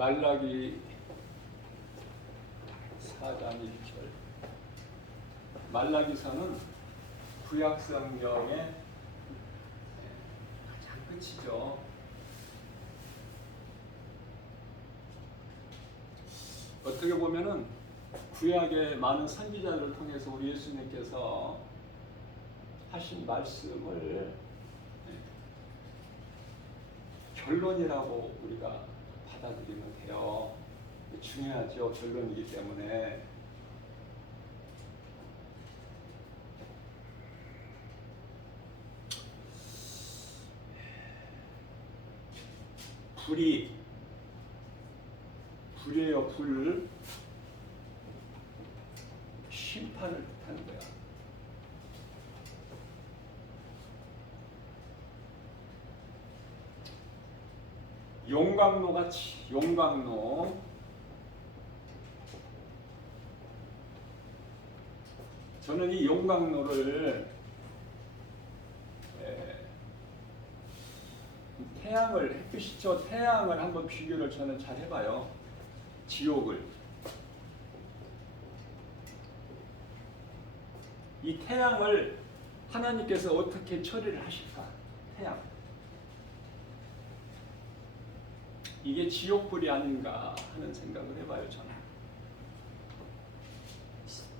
말라기 4장 1절. 말라기서는 구약 성경의 가장 끝이죠. 어떻게 보면은 구약의 많은 선지자들을 통해서 우리 예수님께서 하신 말씀을 결론이라고 우리가 받아들이면 돼요. 중요하죠. 결론이기 때문에. 불이에요. 불. 심판을 뜻하는 거야. 용광로 같이, 용광로. 저는 이 용광로를 태양을, 햇빛이죠. 태양을 한번 비교를 저는 잘 해봐요. 지옥을. 이 태양을 하나님께서 어떻게 처리를 하실까? 태양. 이게 지옥불이 아닌가 하는 생각을 해봐요. 저는.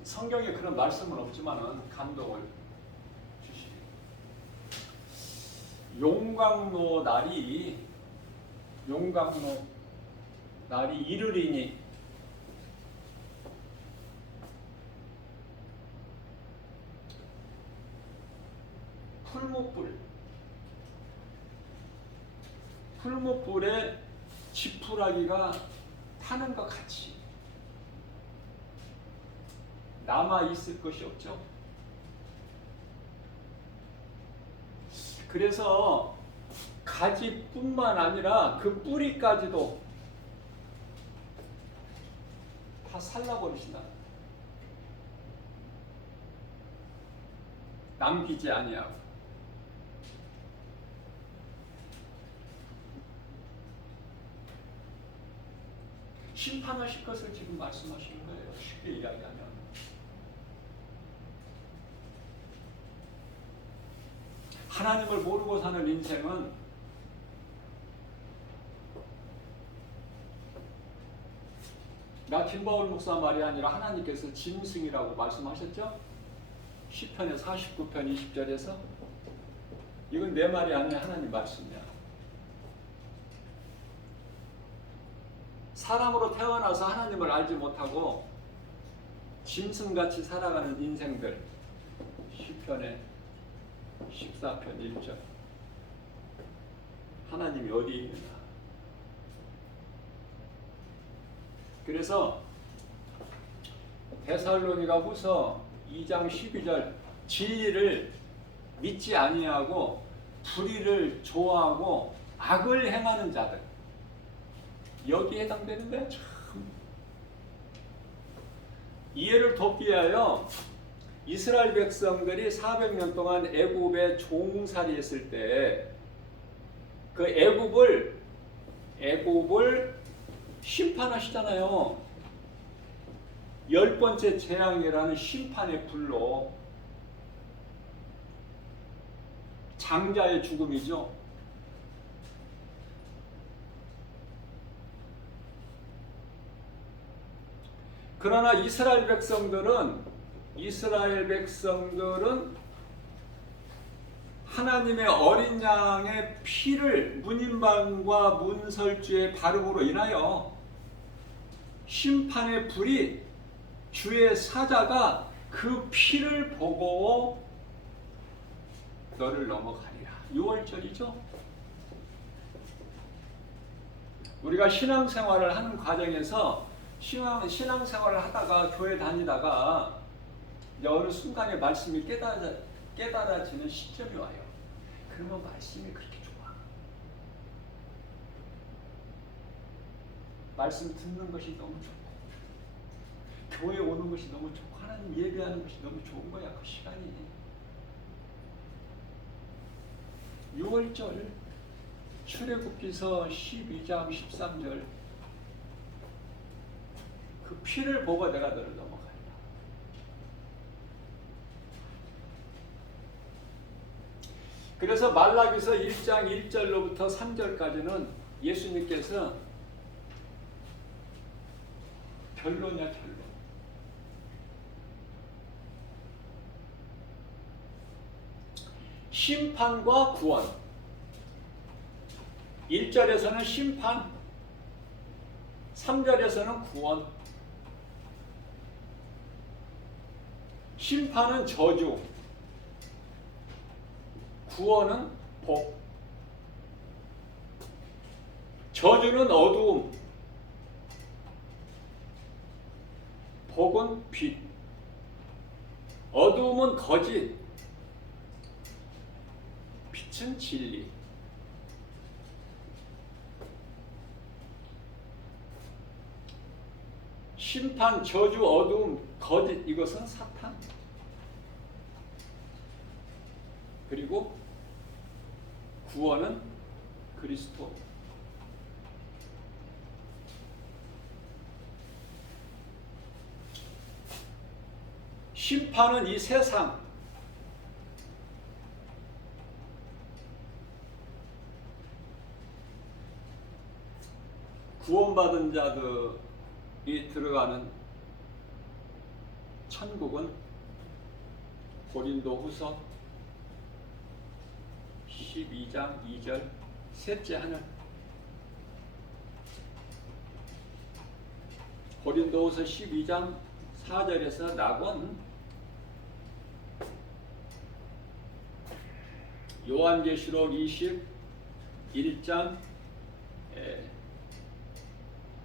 성경에 그런 말씀은 없지만은 감동을 주시고. 용광로 날이 이르리니 풀목불에 지푸라기가 타는 것 같이 남아 있을 것이 없죠. 그래서 가지뿐만 아니라 그 뿌리까지도 다 살라버리신다. 남기지 아니하고. 심판하실 것을 지금 말씀하시는 거예요. 쉽게 이야기하면. 하나님을 모르고 사는 인생은 나 김바울 목사 말이 아니라 하나님께서 짐승이라고 말씀하셨죠? 시편의 49편 20절에서. 이건 내 말이 아니라 하나님 말씀이야. 사람으로 태어나서 하나님을 알지 못하고 짐승같이 살아가는 인생들. 시편의 14편 1절. 하나님이 어디 있느냐. 그래서 데살로니가 후서 2장 12절. 진리를 믿지 아니하고 불의를 좋아하고 악을 행하는 자들. 여기에 해당되는데 참 이해를 돕기 위하여 이스라엘 백성들이 400년 동안 애굽에 종살이했을 때 그 애굽을 심판하시잖아요. 10번째 재앙이라는 심판의 불로. 장자의 죽음이죠. 그러나 이스라엘 백성들은 하나님의 어린 양의 피를 문인방과 문설주의 바름으로 인하여 심판의 불이 주의 사자가 그 피를 보고 너를 넘어가리라. 6월절이죠. 우리가 신앙생활을 하는 과정에서 신앙생활을 하다가 교회 다니다가 어느 순간에 말씀이 깨달아지는 시점이 와요. 그러면 말씀이 그렇게 좋아. 말씀 듣는 것이 너무 좋고 교회 오는 것이 너무 좋고 하나님 예배하는 것이 너무 좋은 거야. 그 시간이. 6월절 출애굽기서 12장 13절 그 피를 보고 내가 너를 넘어가리라. 그래서 말라기서 1장 1절로부터 3절까지는 예수님께서 결론이야, 결론. 심판과 구원. 1절에서는 심판, 3절에서는 구원. 심판은 저주, 구원은 복. 저주는 어두움, 복은 빛. 어두움은 거짓, 빛은 진리. 심판, 저주, 어두움, 거짓, 이것은 사탄. 그리고 구원은 그리스도. 심판은 이 세상, 구원받은 자들이 들어가는 천국은 고린도후서 12장 2절 셋째 하늘. 고린도후서 12장 4절에서 낙원, 요한계시록 21장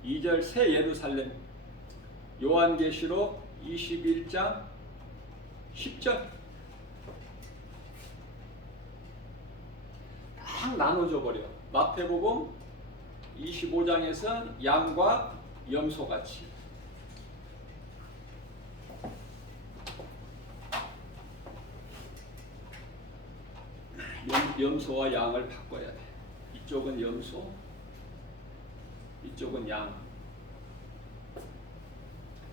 2절 새 예루살렘, 요한계시록 21장 10절 딱 나눠줘 버려. 마태복음 25장에서 양과 염소같이. 염소와 양을 바꿔야 돼. 이쪽은 염소, 이쪽은 양.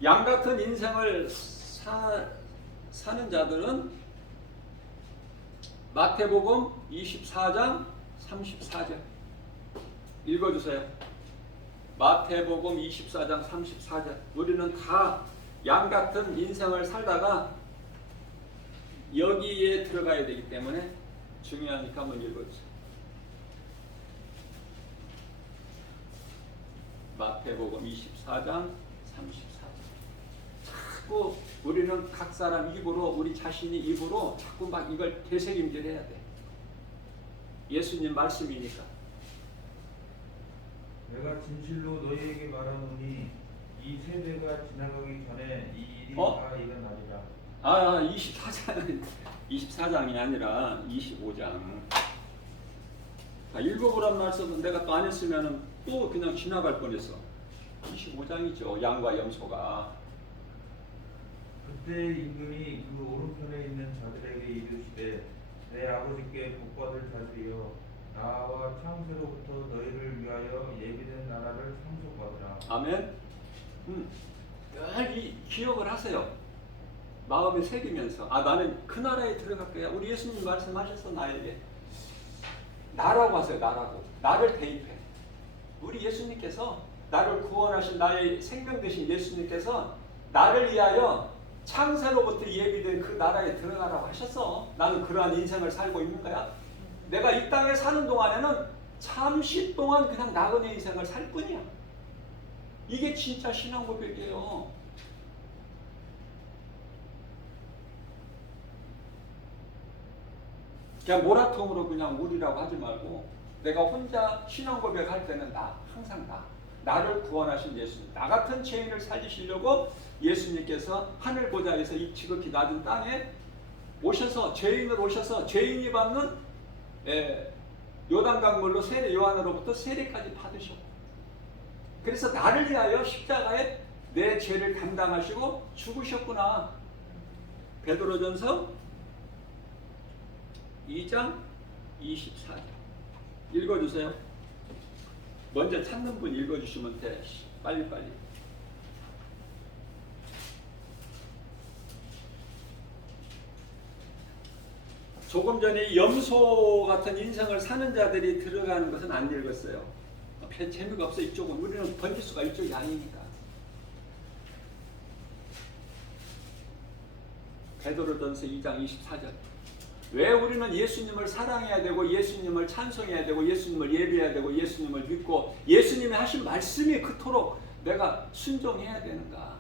양 같은 인생을 사는 자들은 마태복음 24장 34절 읽어주세요. 마태복음 24장 34절. 우리는 다 양 같은 인생을 살다가 여기에 들어가야 되기 때문에 중요하니까 한번 읽어주세요. 마태복음 24장 34절. 자꾸 우리는 각 사람 입으로, 우리 자신이 입으로 자꾸 막 이걸 되새김질해야 돼. 예수님 말씀이니까. 내가 진실로 너희에게 말하노니 이 세대가 지나가기 전에 이 일이 다 일어나리라. 24장이 아니라 25장. 읽어보란 말씀은 내가 또 안 했으면 또 그냥 지나갈 뻔했어. 25장이죠. 양과 염소가. 그때 임금이 그 오른편에 있는 자들에게 이르시되 내 아버지께 복받을 자들이여 나와 창세로부터 너희를 위하여 예비된 나라를 상속받으라. 아멘. 늘 이 기억을 하세요. 마음에 새기면서 나는 그 나라에 들어갈 거야. 우리 예수님 말씀하셨어. 나에게 나라고 하세요. 나라고. 나를 대입해. 우리 예수님께서 나를 구원하신 나의 생명 되신 예수님께서 나를 위하여 창세로부터 예비된 그 나라에 들어가라고 하셨어. 나는 그러한 인생을 살고 있는 거야. 내가 이 땅에 사는 동안에는 잠시 동안 그냥 나그네 인생을 살 뿐이야. 이게 진짜 신앙 고백이에요. 그냥 모라통으로 그냥 우리라고 하지 말고 내가 혼자 신앙 고백할 때는 항상 나를 구원하신 예수님, 나 같은 죄인을 살리시려고 예수님께서 하늘 보좌에서 이 지극히 낮은 땅에 오셔서 죄인을 오셔서 죄인이 받는 요단강물로 세례 요한으로부터 세례까지 받으셨고, 그래서 나를 위하여 십자가에 내 죄를 감당하시고 죽으셨구나. 베드로전서 2장 24절 읽어주세요. 먼저 찾는 분 읽어주시면 돼. 빨리빨리. 조금 전에 염소 같은 인생을 사는 자들이 들어가는 것은 안 읽었어요. 별 재미가 없어. 이쪽은 우리는 번지수가 이쪽이 아니니까. 베드로전서 2장 24절. 왜 우리는 예수님을 사랑해야 되고 예수님을 찬송해야 되고 예수님을 예배해야 되고 예수님을 믿고 예수님이 하신 말씀이 그토록 내가 순종해야 되는가?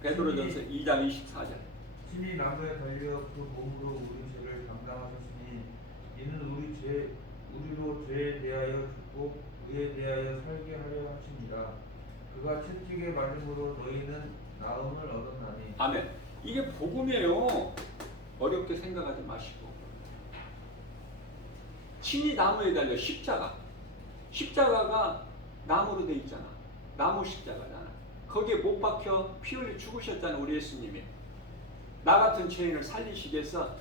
베드로전서 2장 24절. 친히 나무에 달려 그 몸으로 우리 죄를 담당하셨으니 이는 우리로 죄에 대하여 죽고 의에 대하여 살게 하려 하십니다. 그가 채찍에 맞음으로 너희는 나음을 얻었나니. 아멘. 이게 복음이에요. 어렵게 생각하지 마시고. 친히 나무에 달려 십자가가 나무로 돼 있잖아. 나무 십자가잖아. 거기에 못 박혀 피 흘려 죽으셨잖아. 우리 예수님이 나 같은 죄인을 살리시기 위해서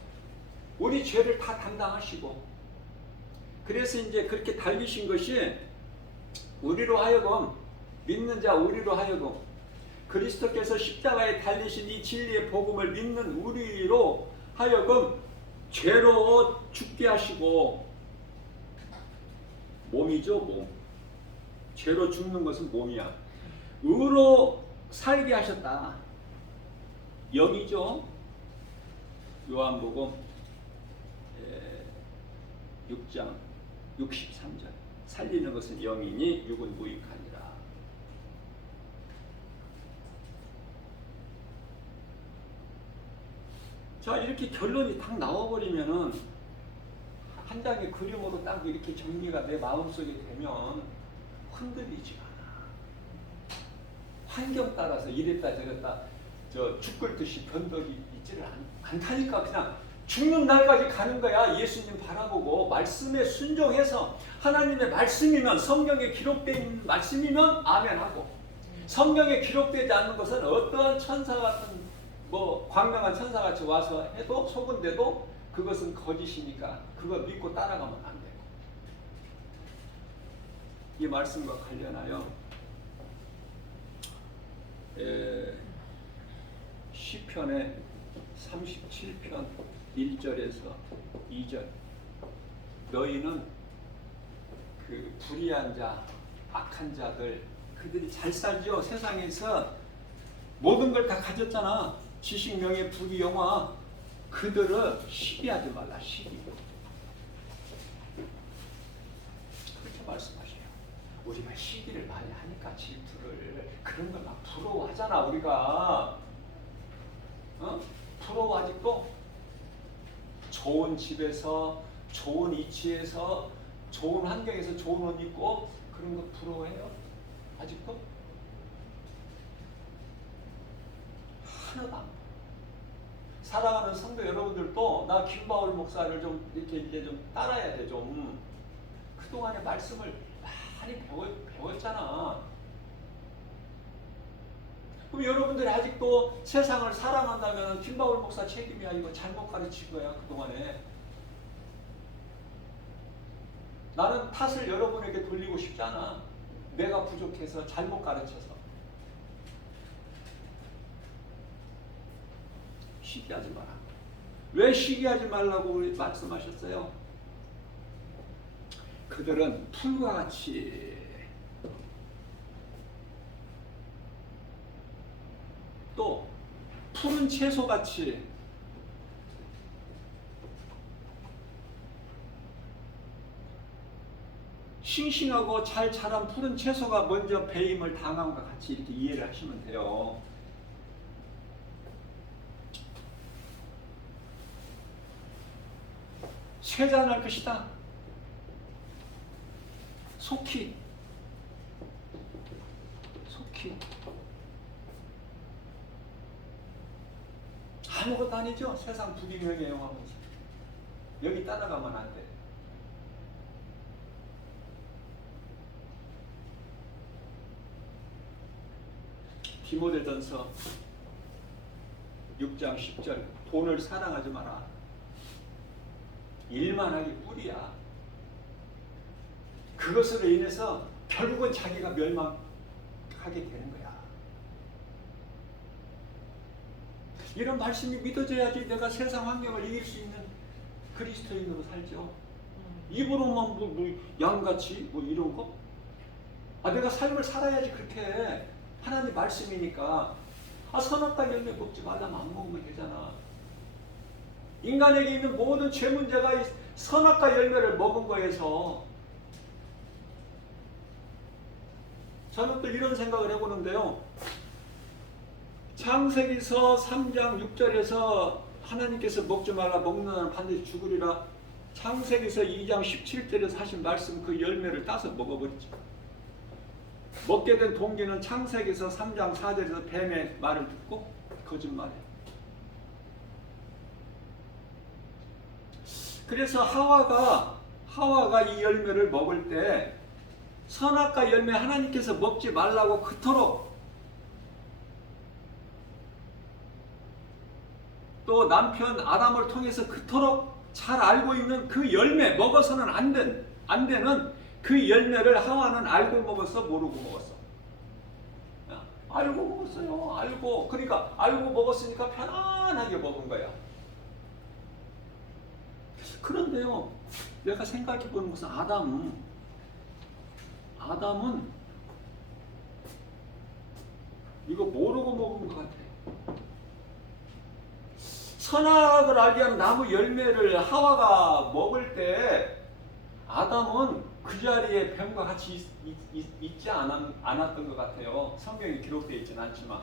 우리 죄를 다 담당하시고, 그래서 이제 그렇게 달리신 것이 우리로 하여금, 믿는 자 우리로 하여금 그리스도께서 십자가에 달리신 이 진리의 복음을 믿는 우리로 하여금 죄로 죽게 하시고, 몸이죠, 몸. 죄로 죽는 것은 몸이야. 의로 살게 하셨다. 영이죠. 요한복음 6장 63절. 살리는 것은 영이니 육은 무익하니라. 자, 이렇게 결론이 딱 나와버리면은 한 장의 그림으로 딱 이렇게 정리가 내 마음속에 되면 흔들리지 않아. 환경 따라서 이랬다 저랬다 죽을 듯이 변덕이 있지를 않다니까. 그냥 죽는 날까지 가는 거야. 예수님 바라보고 말씀에 순종해서, 하나님의 말씀이면, 성경에 기록된 말씀이면 아멘하고, 성경에 기록되지 않는 것은 어떠한 천사 같은 광명한 천사같이 와서 해도 속은데도 그것은 거짓이니까 그거 믿고 따라가면 안 되고. 이 말씀과 관련하여 시편의 37편 1절에서 2절. 너희는 그 불의한 자, 악한 자들, 그들이 잘 살죠. 세상에서 모든 걸 다 가졌잖아. 지식, 명예, 부귀, 영화. 그들은 시기하지 말라. 시기. 그렇게 말씀하셔요. 우리가 시기를 많이 하니까 질투를, 그런 걸 막 부러워하잖아. 우리가 부러워. 아직도 좋은 집에서, 좋은 위치에서, 좋은 환경에서 좋은 옷 입고 그런 거 부러워해요? 아직도? 하나도 안. 사랑하는 성도 여러분들도 나 김바울 목사를 좀 이렇게 이제 좀 따라야 돼. 좀 그동안의 말씀을 많이 배웠잖아. 그럼 여러분들이 아직도 세상을 사랑한다면 김바울 목사 책임이야. 이거 잘못 가르친 거야 그동안에. 나는 탓을 여러분에게 돌리고 싶지 않아. 내가 부족해서 잘못 가르쳐서. 시기하지 마라. 왜 시기하지 말라고 말씀하셨어요? 그들은 풀과 같이 또 푸른 채소같이 싱싱하고 잘 자란 푸른 채소가 먼저 배임을 당함과 같이 이렇게 이해를 하시면 돼요. 쇠잔할 것이다. 속히 아무것도 아니죠. 세상 부귀명예 영화면서 여기 따라가면 안 돼. 디모데전서 6장 10절. 돈을 사랑하지 마라. 일만 하기 뿔이야. 그것으로 인해서 결국은 자기가 멸망하게 되는 거야. 이런 말씀이 믿어져야지 내가 세상 환경을 이길 수 있는 그리스도인으로 살죠. 입으로만 양같이 이런 거? 내가 삶을 살아야지 그렇게 하나님 말씀이니까. 선악과 열매 먹지 말라면 안 먹으면 되잖아. 인간에게 있는 모든 죄 문제가 이 선악과 열매를 먹은 거에서. 저는 또 이런 생각을 해보는데요. 창세기서 3장 6절에서 하나님께서 먹지 말라, 먹는 자는 반드시 죽으리라. 창세기서 2장 17절에서 하신 말씀, 그 열매를 따서 먹어버리죠. 먹게 된 동기는 창세기서 3장 4절에서 뱀의 말을 듣고 거짓말해요. 그래서 하와가 이 열매를 먹을 때 선악과 열매 하나님께서 먹지 말라고 그토록, 또 남편 아담을 통해서 그토록 잘 알고 있는 그 열매, 먹어서는 안 되는 그 열매를 하와는 알고 먹었어, 모르고 먹었어? 알고 먹었어요. 알고. 그러니까 알고 먹었으니까 편안하게 먹은 거야. 그런데요, 내가 생각해 보는 것은 아담은 이거 모르고 먹은 것 같아요. 선악을 알게 하는 나무 열매를 하와가 먹을 때 아담은 그 자리에 뱀과 같이 있지 않았던 것 같아요. 성경에 기록되어 있지는 않지만.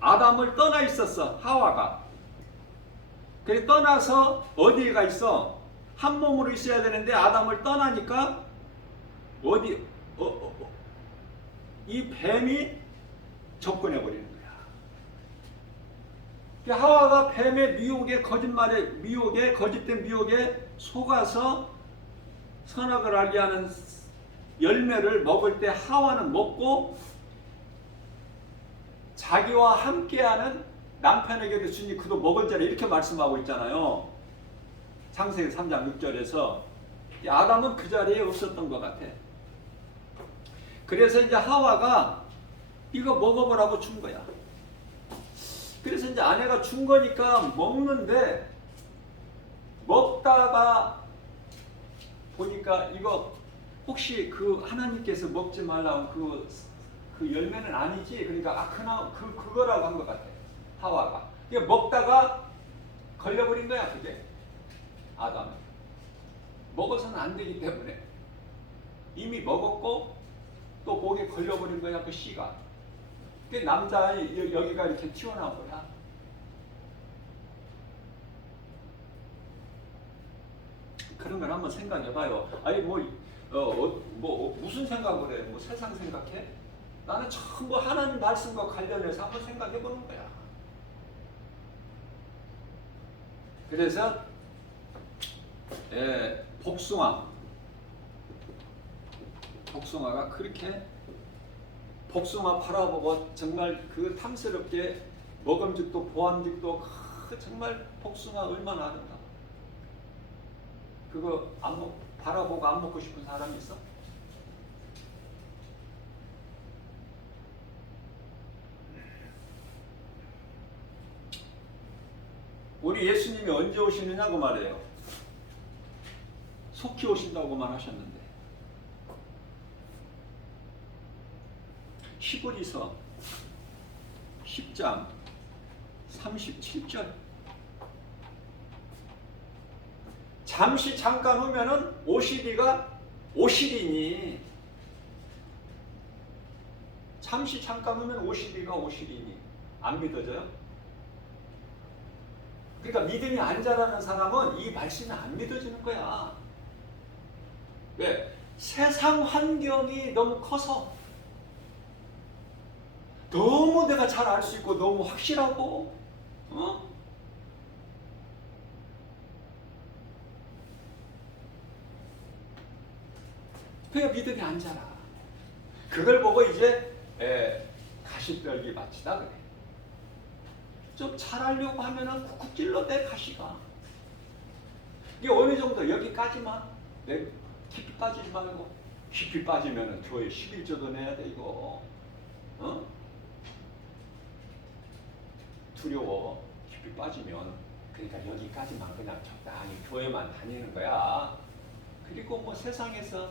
아담을 떠나 있었어, 하와가. 그래 떠나서 어디에 가 있어? 한 몸으로 있어야 되는데 아담을 떠나니까 이 뱀이 접근해 버리는 거야. 하와가 뱀의 미혹에, 거짓된 미혹에 속아서 선악을 알게 하는 열매를 먹을 때 하와는 먹고 자기와 함께하는 남편에게도 주니 그도 먹은 자라, 이렇게 말씀하고 있잖아요. 창세기 3장 6절에서. 아담은 그 자리에 없었던 것 같아. 그래서 이제 하와가 이거 먹어보라고 준 거야. 그래서 이제 아내가 준 거니까 먹는데, 먹다가 보니까 이거 혹시 그 하나님께서 먹지 말라고 그 열매는 아니지? 그러니까 그거라고 한 것 같아, 하와가. 이게 먹다가 걸려버린 거야, 그게. 아담은 먹어서는 안 되기 때문에 이미 먹었고 또 목에 걸려버린 거야, 그 씨가. 그 남자 여기가 이렇게 튀어나온 거야. 그런 걸 한번 생각해봐요. 아니 무슨 생각을 해? 뭐 세상 생각해? 나는 전부 하나님 말씀과 관련해서 한번 생각해보는 거야. 그래서 복숭아가 그렇게 복숭아 바라보고 정말 그 탐스럽게 먹음직도 보암직도 정말 복숭아 얼마나 아름다워. 그거 바라보고 안 먹고 싶은 사람이 있어? 우리 예수님이 언제 오시느냐고 말해요. 속히 오신다고만 하셨는데. 히브리서 10장 37절. 잠시 잠깐 오면은 오시리니. 잠시 잠깐 오면 오시리니. 안 믿어져요? 그러니까 믿음이 안 자라는 사람은 이 말씀이 안 믿어지는 거야. 왜? 세상 환경이 너무 커서, 너무 내가 잘 알 수 있고 너무 확실하고, 그게 믿음이 안 자라. 그걸 보고 이제 가시떨기 밭이다 그래. 좀 잘하려고 하면은 쿡쿡 찔러대, 가시가. 이게 어느 정도 여기까지만, 깊이 빠지지 말고 깊이 빠지면 교회 11조도 내야 돼 이거. 어? 두려워. 깊이 빠지면. 그러니까 여기까지만 그냥 적당히 교회만 다니는 거야. 그리고 뭐 세상에서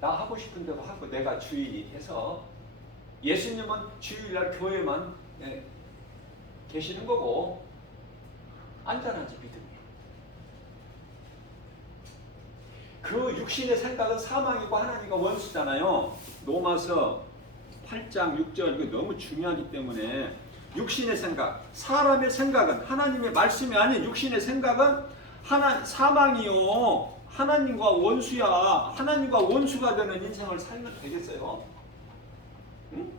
나 하고 싶은 대로 하고 내가 주인이 돼서 예수님은 주일날 교회만 계시는 거고 안전하지 믿음이. 그 육신의 생각은 사망이고 하나님과 원수잖아요. 로마서 8장 6절 이거 너무 중요하기 때문에 육신의 생각, 사람의 생각은 하나님의 말씀이 아닌 육신의 생각은 사망이요. 하나님과 원수야. 하나님과 원수가 되는 인생을 살면 되겠어요? 응?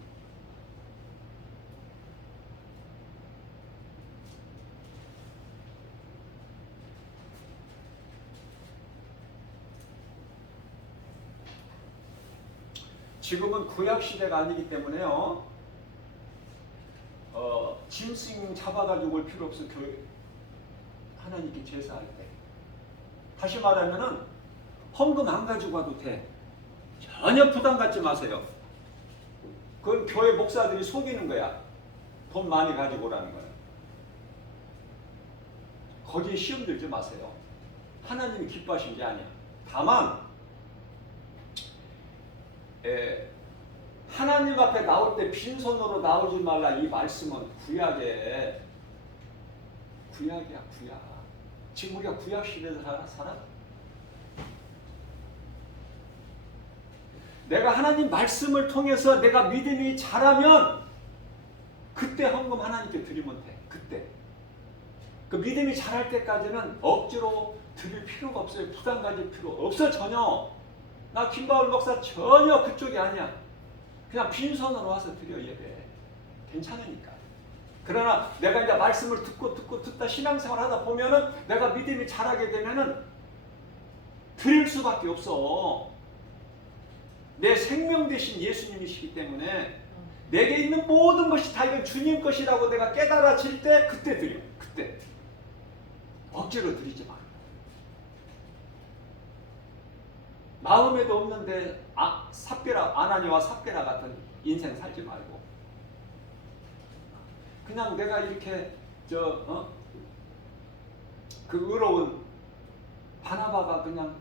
지금은 구약 시대가 아니기 때문에요. 짐승 잡아가지고 올 필요 없어. 하나님께 제사할 때. 다시 말하면은 헌금 안 가지고 와도 돼. 전혀 부담 갖지 마세요. 그건 교회 목사들이 속이는 거야. 돈 많이 가지고 오라는 거야. 거기에 시험 들지 마세요. 하나님이 기뻐하신 게 아니야. 다만 하나님 앞에 나올 때 빈손으로 나오지 말라. 이 말씀은 구약이야. 구약. 지금 우리가 구약 시대에서 살아? 내가 하나님 말씀을 통해서 내가 믿음이 자라면 그때 헌금 하나님께 드리면 돼. 그때. 그 믿음이 자랄 때까지는 억지로 드릴 필요가 없어요. 부담 가질 필요 없어. 전혀. 나 김바울 목사 전혀 그쪽이 아니야. 그냥 빈손으로 와서 드려 예배. 괜찮으니까. 그러나 내가 이제 말씀을 듣다 신앙생활 하다 보면은 내가 믿음이 자라게 되면은 드릴 수밖에 없어. 내 생명 대신 예수님이시기 때문에 내게 있는 모든 것이 다 이건 주님 것이라고 내가 깨달아질 때 그때 드려. 그때. 억지로 드리지 마. 마음에도 없는데 아나니와 삽비라 같은 인생 살지 말고 그냥 내가 이렇게 그 의로운 바나바가 그냥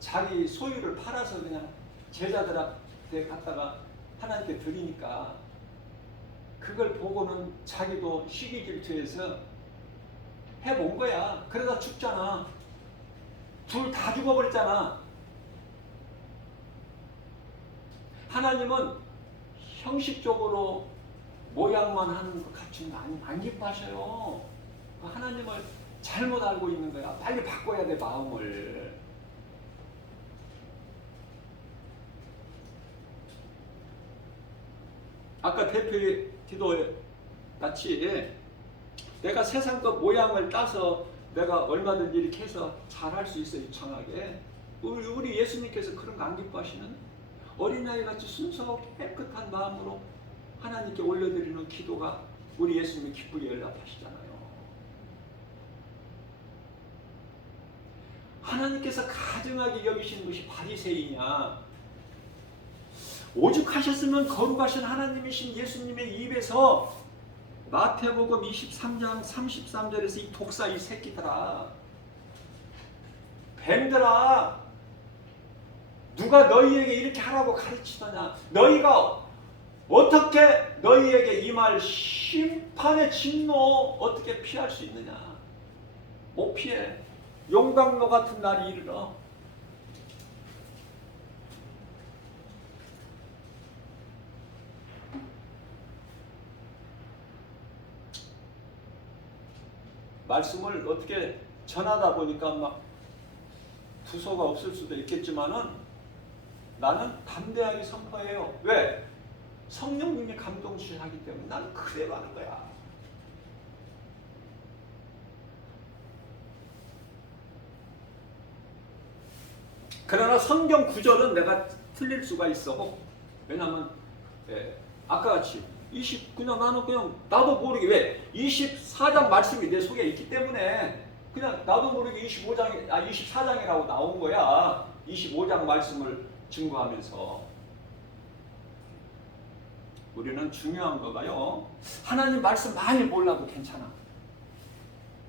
자기 소유를 팔아서 그냥 제자들한테 갖다가 하나님께 드리니까 그걸 보고는 자기도 시기질투해서 해본 거야. 그러다 죽잖아. 둘 다 죽어버렸잖아. 하나님은 형식적으로 모양만 하는 것 같이 안 기뻐하셔요. 하나님을 잘못 알고 있는 거야. 빨리 바꿔야 돼, 마음을. 아까 대표의 기도에 같이 내가 세상 것 모양을 따서 내가 얼마든지 이렇게 해서 잘할 수 있어요, 유창하게. 우리 예수님께서 그런 거 안 기뻐하시는 어린아이 같이 순수하고 깨끗한 마음으로 하나님께 올려드리는 기도가 우리 예수님이 기쁘게 연락하시잖아요. 하나님께서 가증하게 여기시는 것이 바리새이냐? 오죽하셨으면 거룩하신 하나님이신 예수님의 입에서 마태복음 23장 33절에서 이 독사 이 새끼들아, 뱀들아, 누가 너희에게 이렇게 하라고 가르치더냐? 너희가 어떻게 너희에게 임할 심판의 진노 어떻게 피할 수 있느냐? 못 피해. 용광로 같은 날이 이르러. 말씀을 어떻게 전하다 보니까 막 두서가 없을 수도 있겠지만은 나는 담대하게 선포해요. 왜? 성령님이 감동 주시하기 때문에 나는 그대로 하는 거야. 그러나 성경 구절은 내가 틀릴 수가 있어. 왜냐하면 아까 같이 그냥 나는 그냥 나도 모르게 왜 24장 말씀이 내 속에 있기 때문에 그냥 나도 모르게 24장이라고 나온 거야. 25장 말씀을 증거하면서 우리는 중요한 거가요. 하나님 말씀 많이 몰라도 괜찮아.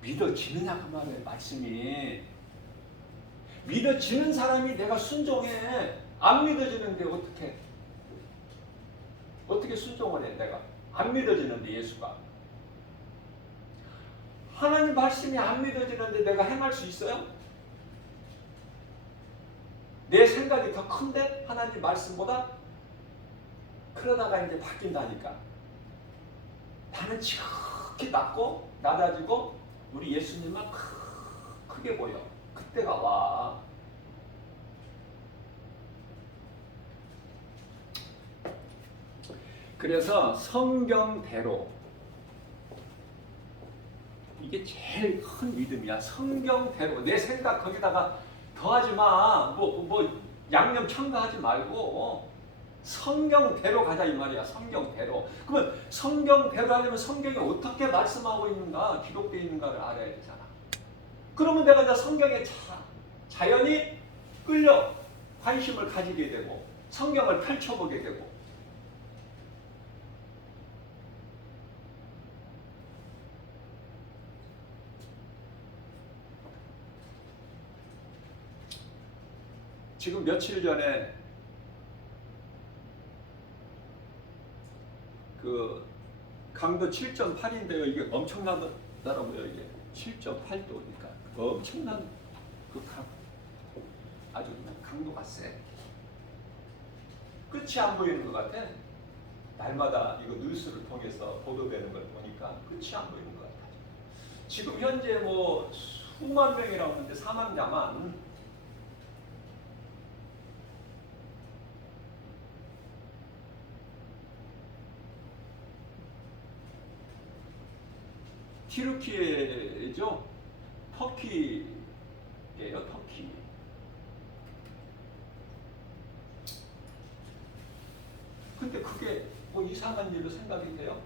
믿어지느냐 그 말이에요. 말씀이 믿어지는 사람이 내가 순종해. 안 믿어지는데 어떻게 순종을 해? 내가 안 믿어지는데 예수가 하나님 말씀이 안 믿어지는데 내가 행할 수 있어요? 내 생각이 더 큰데 하나님 말씀보다? 그러다가 이제 바뀐다니까. 나는 지극히 낮고 낮아지고 우리 예수님만 크게 보여. 그때가 와. 그래서 성경대로 이게 제일 큰 믿음이야. 성경대로 내 생각 거기다가 더하지 마. 뭐 양념 첨가하지 말고 성경대로 가자 이 말이야. 성경대로. 그러면 성경대로 하려면 성경이 어떻게 말씀하고 있는가, 기록되어 있는가를 알아야 되잖아. 그러면 내가 이제 성경에 자연히 끌려 관심을 가지게 되고 성경을 펼쳐보게 되고. 지금 며칠 전에 그 강도 7.8인데요. 이게 엄청나더라고요. 이게 7.8도니까 엄청난 그 아주 그냥 강도가 세. 끝이 안 보이는 것 같아. 날마다 이거 뉴스를 통해서 보도되는 걸 보니까 끝이 안 보이는 것 같아. 지금 현재 뭐 수만 명이라고 하는데 사망자만 튀르키예죠. 터키예요. 터키. 근데 그게 뭐 이상한 일로 생각이 돼요?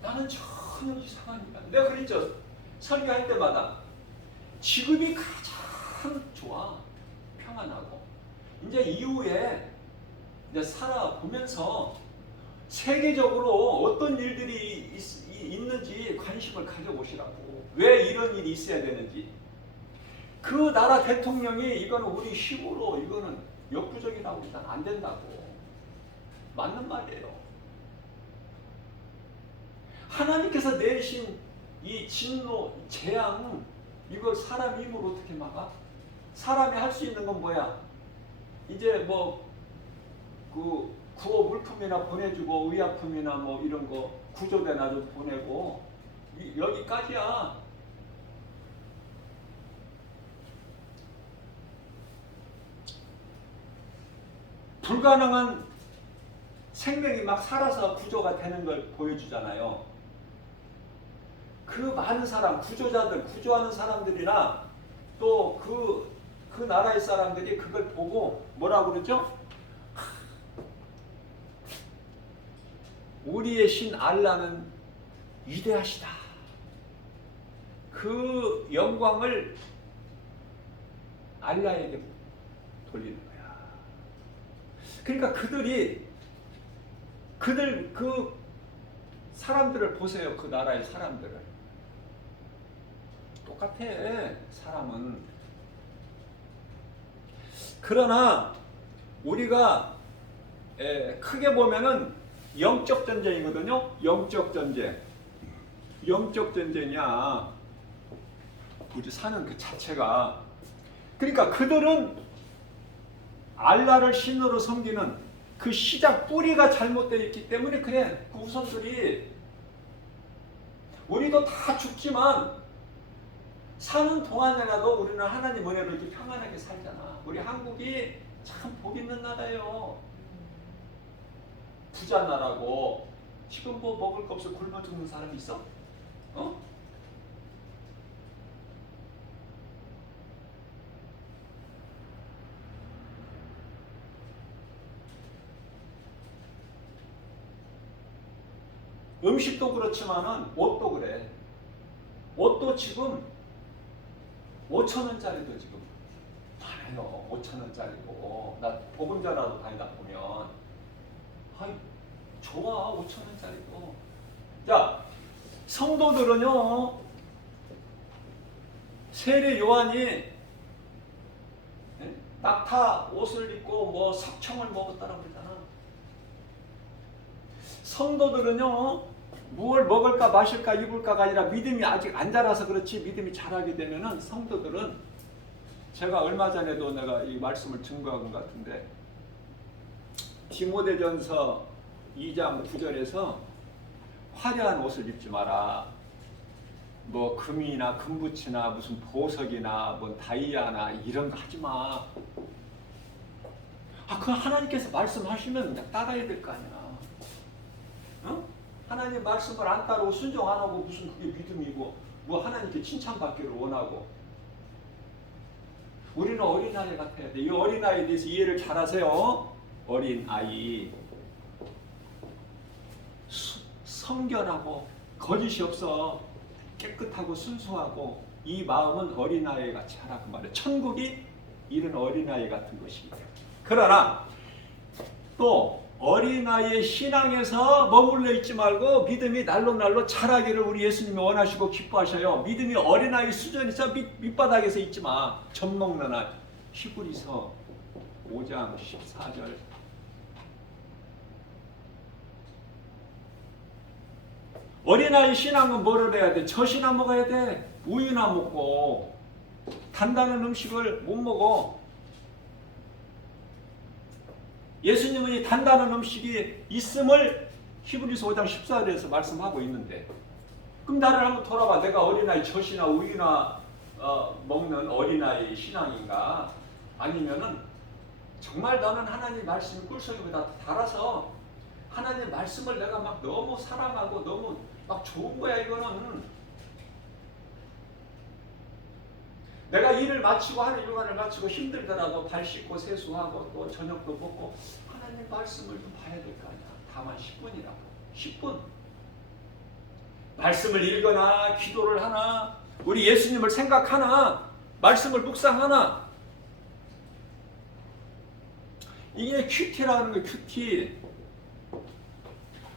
나는 전혀 이상한 일 아니야. 내가 그랬죠. 설교할 때마다 지금이 가장 좋아. 평안하고. 이제 이후에 이제 살아보면서 세계적으로 어떤 일들이 있는지 관심을 가져보시라고. 왜 이런 일이 있어야 되는지. 그 나라 대통령이 이거는 우리 힘으로 이거는 역부족이라고 일단 안 된다고. 맞는 말이에요. 하나님께서 내리신 이 진노, 재앙, 이걸 사람 힘으로 어떻게 막아? 사람이 할 수 있는 건 뭐야? 이제 뭐 그 구호 물품이나 보내주고 의약품이나 뭐 이런 거 구조대나 좀 보내고 여기까지야. 불가능한 생명이 막 살아서 구조가 되는 걸 보여주잖아요. 그 많은 사람, 구조자들, 구조하는 사람들이나 또 그 나라의 사람들이 그걸 보고 뭐라고 그러죠? 우리의 신 알라는 위대하시다. 그 영광을 알라에게 돌리는 거야. 그러니까 그 사람들을 보세요. 그 나라의 사람들을. 똑같아. 사람은. 그러나 우리가 크게 보면은 영적 전쟁이거든요. 영적 전쟁. 영적 전쟁이야. 우리 사는 그 자체가. 그러니까 그들은 알라를 신으로 섬기는 그 시작 뿌리가 잘못되어 있기 때문에 그래. 그 후손들이 우리도 다 죽지만 사는 동안에라도 우리는 하나님 은혜로 이렇게 평안하게 살잖아. 우리 한국이 참 복 있는 나라예요. 부자 나라고. 지금 뭐 먹을 거 없어 굶어 죽는 사람이 있어? 어? 음식도 그렇지만은 옷도 그래. 옷도 지금 5,000원짜리도 지금 많아요. 5,000원짜리고. 나 보금자라도 다니다 보면 아이 좋아 5,000원짜리고. 자, 성도들은요 세례 요한이 낙타 옷을 입고 뭐 석청을 먹었다라고 그러잖아. 성도들은요 뭘 먹을까 마실까 입을까가 아니라 믿음이 아직 안 자라서 그렇지, 믿음이 자라게 되면은 성도들은, 제가 얼마 전에도 내가 이 말씀을 증거한 것 같은데, 디모데전서 2장 9절에서 화려한 옷을 입지 마라. 뭐 금이나 금붙이나 무슨 보석이나 뭐 다이아나 이런 거 하지 마. 그 하나님께서 말씀하시면 그냥 따라야 될 거 아니야. 어? 하나님 말씀을 안 따르고 순종 안 하고 무슨 그게 믿음이고, 뭐 하나님께 칭찬받기를 원하고. 우리는 어린아이 같아야 돼. 이 어린아이에 대해서 이해를 잘 하세요. 어린아이. 성결하고 거짓이 없어. 깨끗하고 순수하고 이 마음은 어린아이 같이 하라고 말해. 천국이 이런 어린아이 같은 것이기 때문에. 그러나 또 어린아이의 신앙에서 머물러 있지 말고 믿음이 날로 자라기를 우리 예수님이 원하시고 기뻐하셔요. 믿음이 어린아이 수준에서 밑바닥에서 있지 마. 젖먹는 아이. 히브리서 5장 14절. 어린아이 신앙은 뭐를 해야 돼? 젖이나 먹어야 돼. 우유나 먹고. 단단한 음식을 못 먹어. 예수님은 이 단단한 음식이 있음을 히브리서 5장 14절에서 말씀하고 있는데, 그럼 나를 한번 돌아봐. 내가 어린아이 젖이나 우유나 먹는 어린아이 신앙인가? 아니면은 정말 나는 하나님 말씀이 꿀속에보다 달아서 하나님 말씀을 내가 막 너무 사랑하고 너무 막 좋은 거야. 이거는 내가 일을 마치고 하루 일과를 마치고 힘들더라도 발 씻고 세수하고 또 저녁도 먹고 하나님 말씀을 좀 봐야 될 거 아니야. 다만 10분이라고. 10분. 말씀을 읽거나 기도를 하나, 우리 예수님을 생각하나, 말씀을 묵상하나. 이게 큐티라는 거예요. 큐티.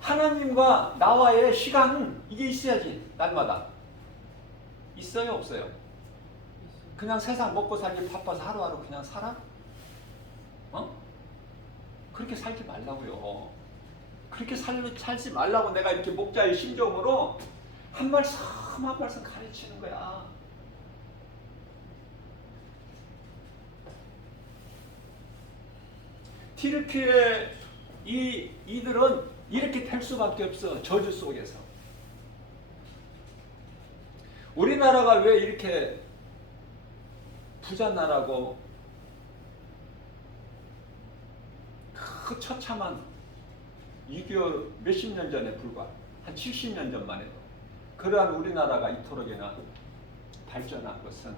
하나님과 나와의 시간, 이게 있어야지. 날마다. 있어요 없어요? 그냥 세상 먹고 살기 바빠서 하루하루 그냥 살아? 그렇게 살지 말라고요. 그렇게 살지 말라고 내가 이렇게 목자의 심정으로 한 말씀 한 말씀 가르치는 거야. 튀르키의 이들은 이렇게 될 수밖에 없어. 저주 속에서. 우리나라가 왜 이렇게 부자 나라고 그 처참한 6.25 몇십 년 전에 불과 한 70년 전만 해도 그러한 우리나라가 이토록이나 발전한 것은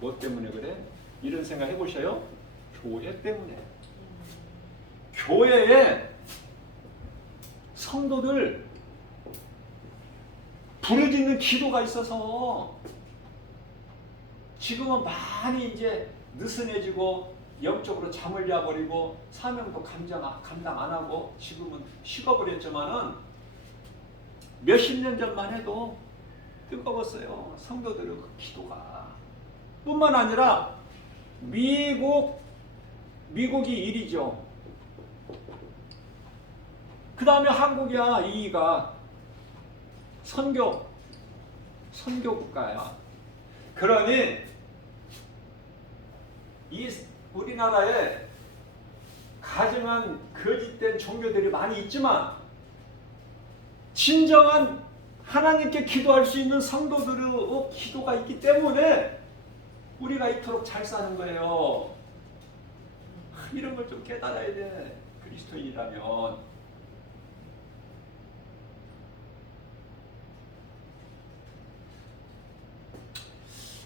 뭐 때문에 그래? 이런 생각 해보셔요. 교회 때문에. 교회에 성도들 부르짖는 기도가 있어서 지금은 많이 이제 느슨해지고 영적으로 잠을 자버리고 사명도 감당 안 하고 지금은 식어버렸지만은 몇십 년 전만 해도 뜨거웠어요. 성도들의 그 기도가. 뿐만 아니라 미국이 1위죠. 그 다음에 한국이야 2위가. 선교 국가야. 그러니 이 우리나라에 가증한 거짓된 종교들이 많이 있지만 진정한 하나님께 기도할 수 있는 성도들의 기도가 있기 때문에 우리가 이토록 잘 사는 거예요. 이런 걸 좀 깨달아야 돼. 그리스도인이라면.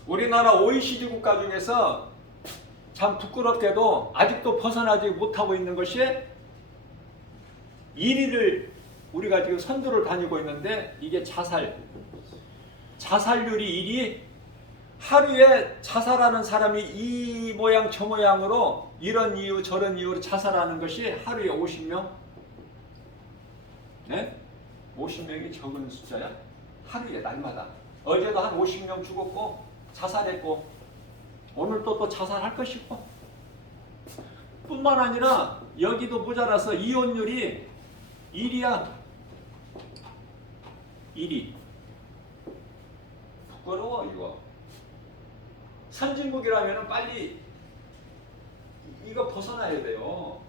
우리나라 OECD 국가 중에서 참 부끄럽게도 아직도 벗어나지 못하고 있는 것이 1위를 우리가 지금 선두를 다니고 있는데 이게 자살률이 1위, 하루에 자살하는 사람이 이 모양 저 모양으로 이런 이유 저런 이유로 자살하는 것이 하루에 50명? 네? 50명이 적은 숫자야? 하루에 날마다. 어제도 한 50명 죽었고 자살했고 오늘 또 자살할 것이고 뿐만 아니라 여기도 모자라서 이혼율이 1위야. 1위. 부끄러워 이거. 선진국이라면 빨리 이거 벗어나야 돼요.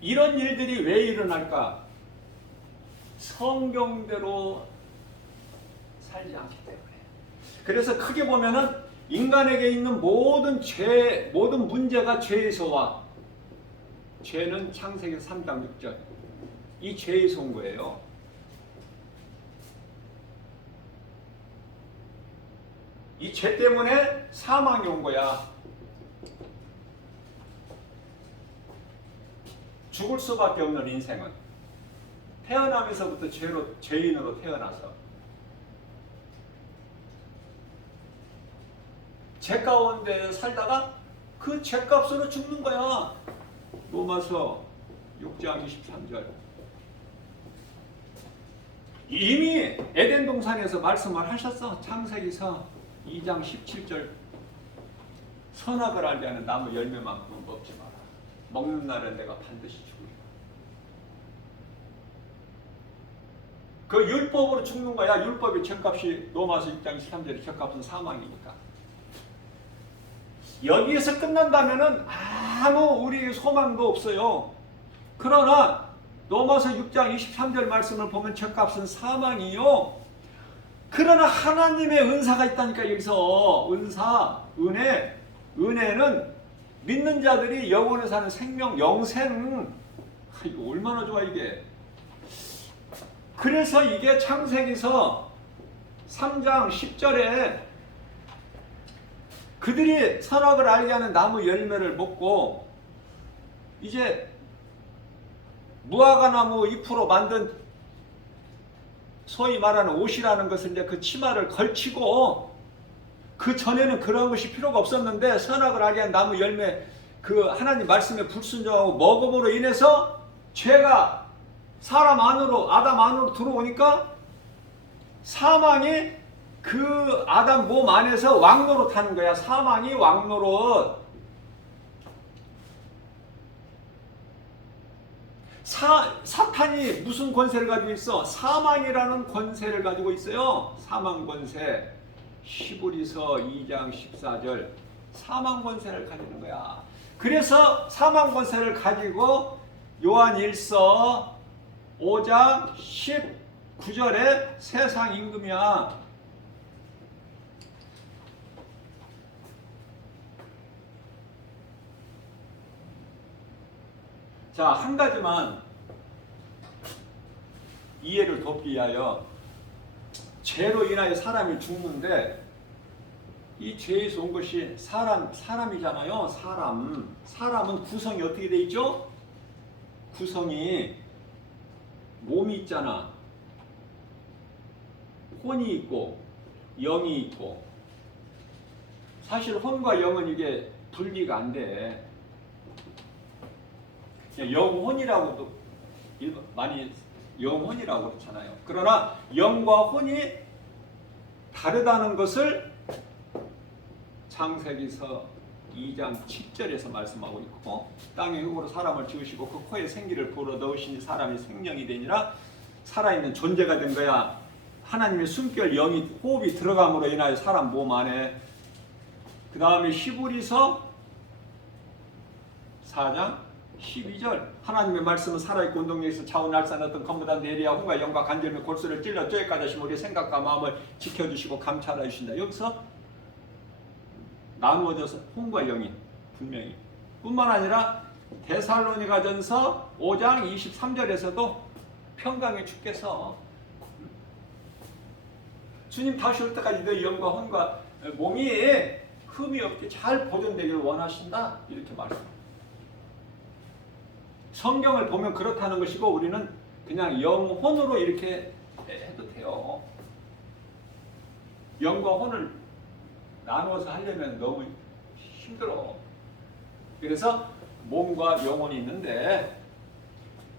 이런 일들이 왜 일어날까? 성경대로 살지 않기 때문에. 그래서 크게 보면은 인간에게 있는 모든 죄, 모든 문제가 죄에서 와. 죄는 창세기 3장 6절. 이 죄에서 온 거예요. 이 죄 때문에 사망이 온 거야. 죽을 수밖에 없는 인생은 태어나면서부터 죄인으로 태어나서 죄 가운데 살다가 그 죄값으로 죽는 거야. 로마서 6장 23절. 이미 에덴 동산에서 말씀을 하셨어. 창세기서 2장 17절. 선악을 알게 하는 나무 열매만큼은 먹지 마라. 먹는 날은 내가 반드시 죽으리라. 그 율법으로 죽는 거야. 율법의 죄값이 로마서 6장 23절의 죄값은 사망이니까. 여기에서 끝난다면은 아무 우리 소망도 없어요. 그러나 로마서 6장 23절 말씀을 보면 죄값은 사망이요. 그러나 하나님의 은사가 있다니까. 여기서 은사, 은혜는 믿는 자들이 영원에 사는 생명, 영생. 이거 얼마나 좋아 이게. 그래서 이게 창세기서 3장 10절에 그들이 선악을 알게 하는 나무 열매를 먹고 이제 무화과 나무 잎으로 만든 소위 말하는 옷이라는 것을 이제 그 치마를 걸치고, 그 전에는 그런 것이 필요가 없었는데 선악을 알게 한 나무 열매, 그 하나님 말씀에 불순종하고 먹음으로 인해서 죄가 사람 안으로, 아담 안으로 들어오니까 사망이 그 아담 몸 안에서 왕노릇 하는 거야. 사망이 왕노릇. 사탄이 무슨 권세를 가지고 있어? 사망이라는 권세를 가지고 있어요. 사망 권세. 히브리서 2장 14절. 사망 권세를 가지는 거야. 그래서 사망 권세를 가지고 요한 1서 5장 19절에 세상 임금이야. 자, 한 가지만 이해를 돕기 위하여, 죄로 인하여 사람이 죽는데 이 죄에서 온 것이 사람이잖아요. 사람은 구성이 어떻게 돼 있죠? 구성이 몸이 있잖아. 혼이 있고 영이 있고. 사실 혼과 영은 이게 분리가 안 돼. 영혼이라고도 많이 영혼이라고 그렇잖아요. 그러나 영과 혼이 다르다는 것을 창세기서 2장 7절에서 말씀하고 있고, 땅의 흙으로 사람을 지으시고 그 코에 생기를 불어 넣으시니 사람이 생명이 되니라. 살아있는 존재가 된 거야. 하나님의 숨결 영이 호흡이 들어감으로 인하여 사람 몸 안에. 그 다음에 히브리서 4장 12절. 하나님의 말씀은 살아있고 운동력에서 좌우 날산했던 검보다 내리야 혼과 영과 간절히 골수를 찔러 쬐까지 하시면 우리의 생각과 마음을 지켜주시고 감찰해 주신다. 여기서 나누어져서 혼과 영이 분명히. 뿐만 아니라 데살로니가전서 5장 23절에서도 평강의 주께서 주님 다시 올 때까지 너희 영과 혼과 몸이 흠이 없게 잘 보존되기를 원하신다. 이렇게 말씀합니다. 성경을 보면 그렇다는 것이고 우리는 그냥 영혼으로 이렇게 해도 돼요. 영과 혼을 나누어서 하려면 너무 힘들어. 그래서 몸과 영혼이 있는데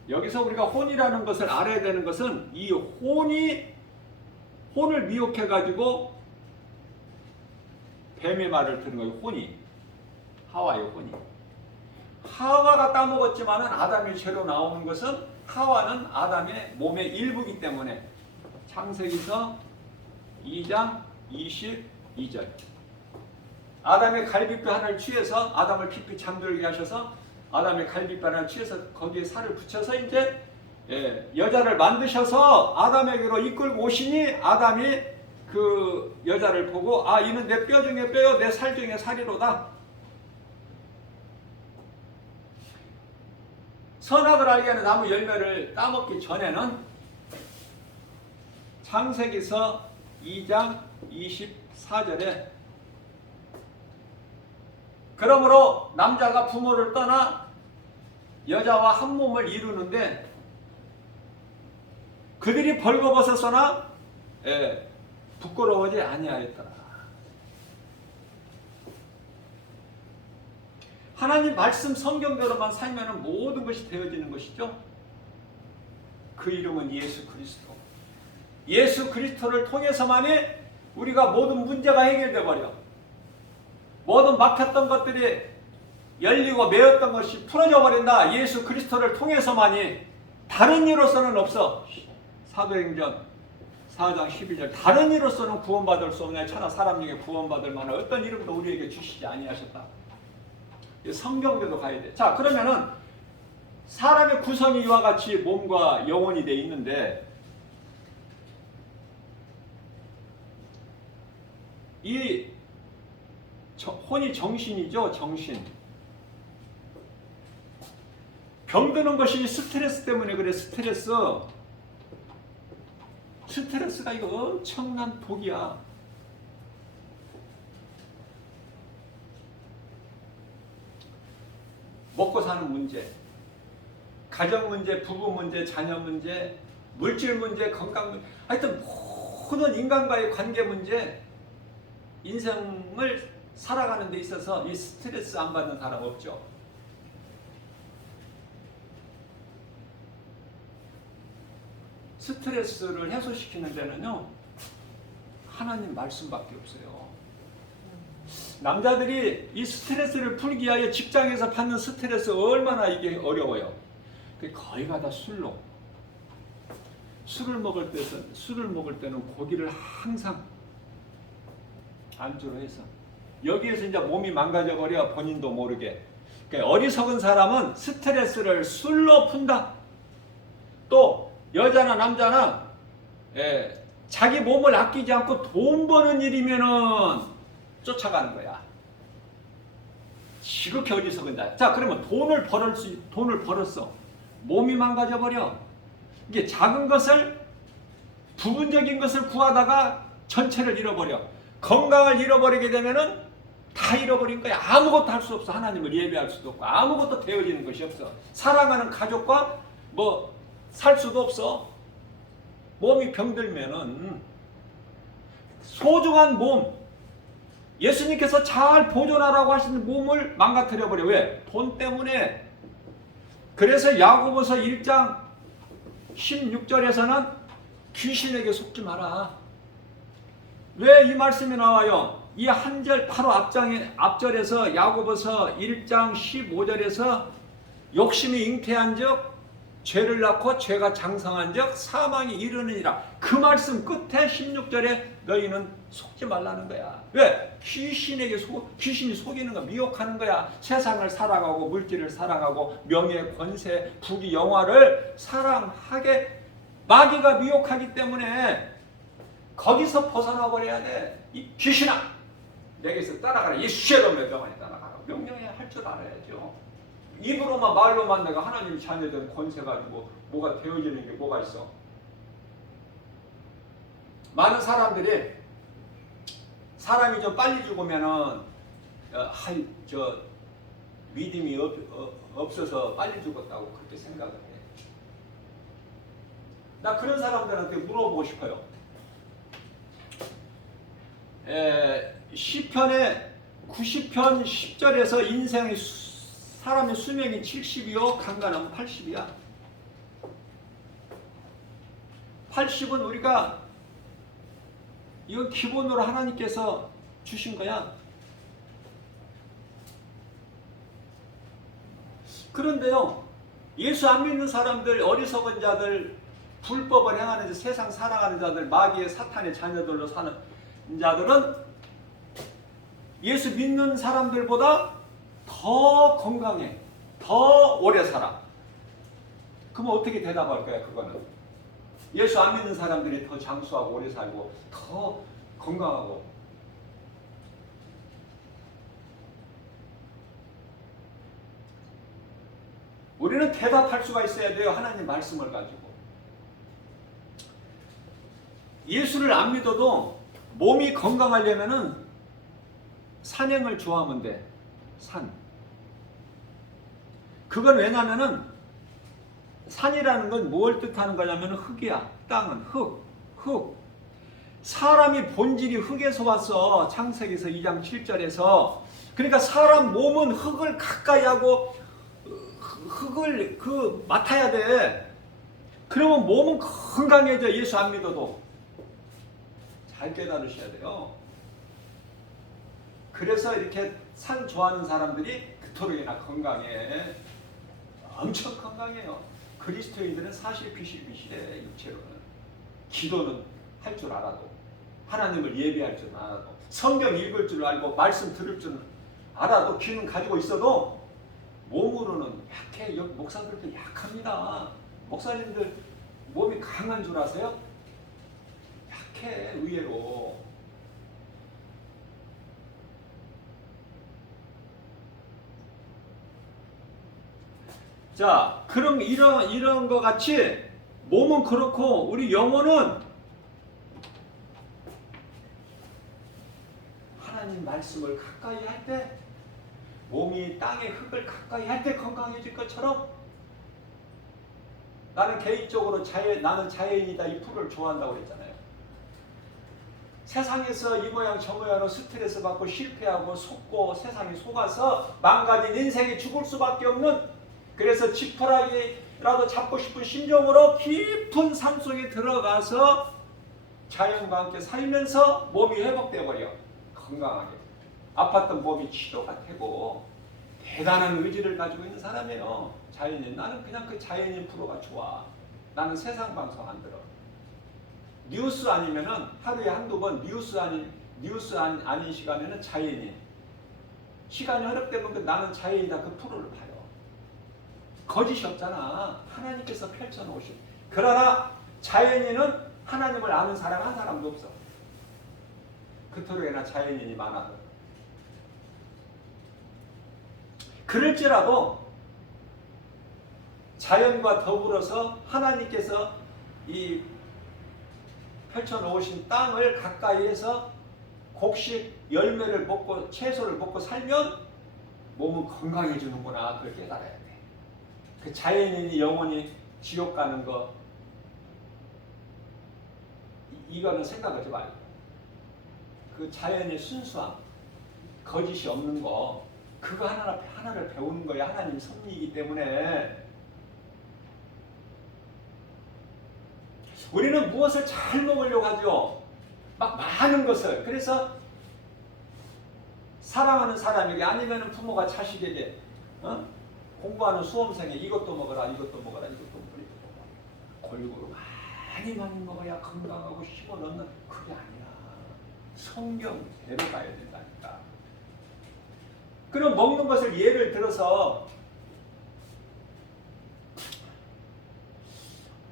여기서 우리가 혼이라는 것을 알아야 되는 것은 이 혼을 미혹해 가지고 뱀의 말을 들은 거예요. 혼이 하와의 혼이 하와가 따먹었지만은 아담의 죄로 나오는 것은 하와는 아담의 몸의 일부이기 때문에 창세기서 2장 22절 아담의 갈비뼈 하나를 취해서 아담을 깊이 잠들게 하셔서 아담의 갈비뼈 하나를 취해서 거기에 살을 붙여서 이제 여자를 만드셔서 아담에게로 이끌고 오시니 아담이 그 여자를 보고 아 이는 내 뼈 중에 뼈요 내 살 중에 살이로다. 선악을 알게 하는 나무 열매를 따먹기 전에는 창세기서 2장 24절에 그러므로 남자가 부모를 떠나 여자와 한 몸을 이루는데 그들이 벌거벗었으나 부끄러워하지 아니하였더라. 하나님 말씀 성경대로만 살면 모든 것이 되어지는 것이죠. 그 이름은 예수 그리스도. 예수 그리스도를 통해서만이 우리가 모든 문제가 해결돼 버려. 모든 막혔던 것들이 열리고 메었던 것이 풀어져 버린다. 예수 그리스도를 통해서만이. 다른 이로서는 없어. 사도행전 4장 11절 다른 이로서는 구원받을 수 없네. 천하 사람 중에 구원받을 만한 어떤 이름도 우리에게 주시지 아니하셨다. 성경대로 가야 돼. 자, 그러면은 사람의 구성이 이와 같이 몸과 영혼이 돼 있는데 이 혼이 정신이죠. 정신. 병드는 것이 스트레스 때문에 그래. 스트레스가 이거 엄청난 독이야. 먹고 사는 문제, 가정 문제, 부부 문제, 자녀 문제, 물질 문제, 건강 문제, 하여튼 모든 인간과의 관계 문제, 인생을 살아가는 데 있어서 이 스트레스 안 받는 사람 없죠. 스트레스를 해소시키는 데는요, 하나님 말씀밖에 없어요. 남자들이 이 스트레스를 풀기 위하여 직장에서 받는 스트레스 얼마나 이게 어려워요. 거의 다 술로. 술을 먹을 때는 고기를 항상 안주로 해서 여기에서 이제 몸이 망가져 버려. 본인도 모르게. 그러니까 어리석은 사람은 스트레스를 술로 푼다. 또 여자나 남자나 자기 몸을 아끼지 않고 돈 버는 일이면은 쫓아가는 거야. 지극히 어리석은 자. 자, 그러면 돈을 벌었어. 몸이 망가져 버려. 이게 작은 것을, 부분적인 것을 구하다가 전체를 잃어버려. 건강을 잃어버리게 되면은 다 잃어버린 거야. 아무것도 할 수 없어. 하나님을 예배할 수도 없고 아무것도 되어지는 것이 없어. 사랑하는 가족과 살 수도 없어. 몸이 병들면은 소중한 몸, 예수님께서 잘 보존하라고 하시는 몸을 망가뜨려 버려. 왜? 돈 때문에. 그래서 야고보서 1장 16절에서는 귀신에게 속지 마라. 왜 이 말씀이 나와요? 이 한 절 바로 앞절에서 야고보서 1장 15절에서 욕심이 잉태한즉 죄를 낳고 죄가 장성한즉 사망이 이르느니라. 그 말씀 끝에 16절에 너희는 속지 말라는 거야. 왜? 귀신이 속이는 거, 미혹하는 거야. 세상을 사랑하고 물질을 사랑하고 명예, 권세, 부귀, 영화를 사랑하게 마귀가 미혹하기 때문에 거기서 벗어나 버려야 돼. 이 귀신아, 내게서 따라가라. 예수의 이름으로 명하니 따라가라. 명령해야 할 줄 알아야죠. 입으로만 말로만 내가 하나님 자녀된 권세 가지고 뭐가 되어지는 게 뭐가 있어? 많은 사람들이 사람이 좀 빨리 죽으면은 믿음이 없어서 빨리 죽었다고 그렇게 생각을 해. 나 그런 사람들한테 물어보고 싶어요. 시편의 90편 10절에서 인생의 사람의 수명이 70이요 강간하면 80이야. 80은 우리가 이건 기본으로 하나님께서 주신 거야. 그런데요, 예수 안 믿는 사람들, 어리석은 자들, 불법을 행하는 자, 세상 살아가는 자들, 마귀의 사탄의 자녀들로 사는 자들은 예수 믿는 사람들보다 더 건강해, 더 오래 살아. 그러면 어떻게 대답할 거야? 그거는 예수 안 믿는 사람들이 더 장수하고 오래 살고 더 건강하고. 우리는 대답할 수가 있어야 돼요. 하나님 말씀을 가지고. 예수를 안 믿어도 몸이 건강하려면은 산행을 좋아하면 돼. 산. 그건 왜냐면은 산이라는 건 뭘 뜻하는 거냐면 흙이야. 땅은 흙. 사람이 본질이 흙에서 왔어. 창세기에서 2장 7절에서. 그러니까 사람 몸은 흙을 가까이 하고 흙을 맡아야 돼. 그러면 몸은 건강해져. 예수 안 믿어도. 잘 깨달으셔야 돼요. 그래서 이렇게 산 좋아하는 사람들이 그토록이나 건강해. 엄청 건강해요. 그리스도인들은 사실 비실비실해. 육체로는. 기도는 할 줄 알아도, 하나님을 예배할 줄 알아도, 성경 읽을 줄 알고 말씀 들을 줄 알아도, 귀는 가지고 있어도 몸으로는 약해. 목사들도 약합니다. 목사님들 몸이 강한 줄 아세요? 약해. 의외로. 자, 그럼 이런 거 같이 몸은 그렇고 우리 영혼은 하나님 말씀을 가까이 할 때, 몸이 땅의 흙을 가까이 할 때 건강해질 것처럼, 나는 개인적으로 나는 자연이다 이 프로를 좋아한다고 그랬잖아요. 세상에서 이 모양 저 모양으로 스트레스 받고 실패하고 속고 세상에 속아서 망가진 인생이 죽을 수밖에 없는, 그래서 지푸라기라도 잡고 싶은 심정으로 깊은 산속에 들어가서 자연과 함께 살면서 몸이 회복되어 버려. 건강하게. 아팠던 몸이 치료가 되고 대단한 의지를 가지고 있는 사람이에요. 자연인. 나는 그냥 그 자연인 프로가 좋아. 나는 세상 방송 안 들어. 뉴스 아니면은 하루에 한두 번 뉴스 아닌 시간에는 자연인. 시간이 허락되면 나는 자연이다 그 프로를 봐요. 거짓이 없잖아. 하나님께서 펼쳐놓으신. 그러나 자연인은 하나님을 아는 사람 한 사람도 없어. 그토록이나 자연인이 많아도. 그럴지라도 자연과 더불어서 하나님께서 이 펼쳐놓으신 땅을 가까이에서 곡식 열매를 먹고 채소를 먹고 살면 몸은 건강해지는구나. 그걸 깨달아야 돼. 그 자연인이 영원히 지옥 가는 거, 이거는 생각하지 말고, 그 자연의 순수함, 거짓이 없는 거, 그거 하나를 배우는 거야. 하나님 섭리이기 때문에. 우리는 무엇을 잘 먹으려고 하죠. 막 많은 것을. 그래서 사랑하는 사람에게, 아니면 부모가 자식에게, 공부하는 수험생에 이것도 먹어라, 이것도 먹어라, 이것도 먹어라, 이것도 먹어라. 골고루 많이 먹어야 건강하고 힘을 얻는. 그게 아니야. 성경대로 가야 된다니까. 그럼 먹는 것을 예를 들어서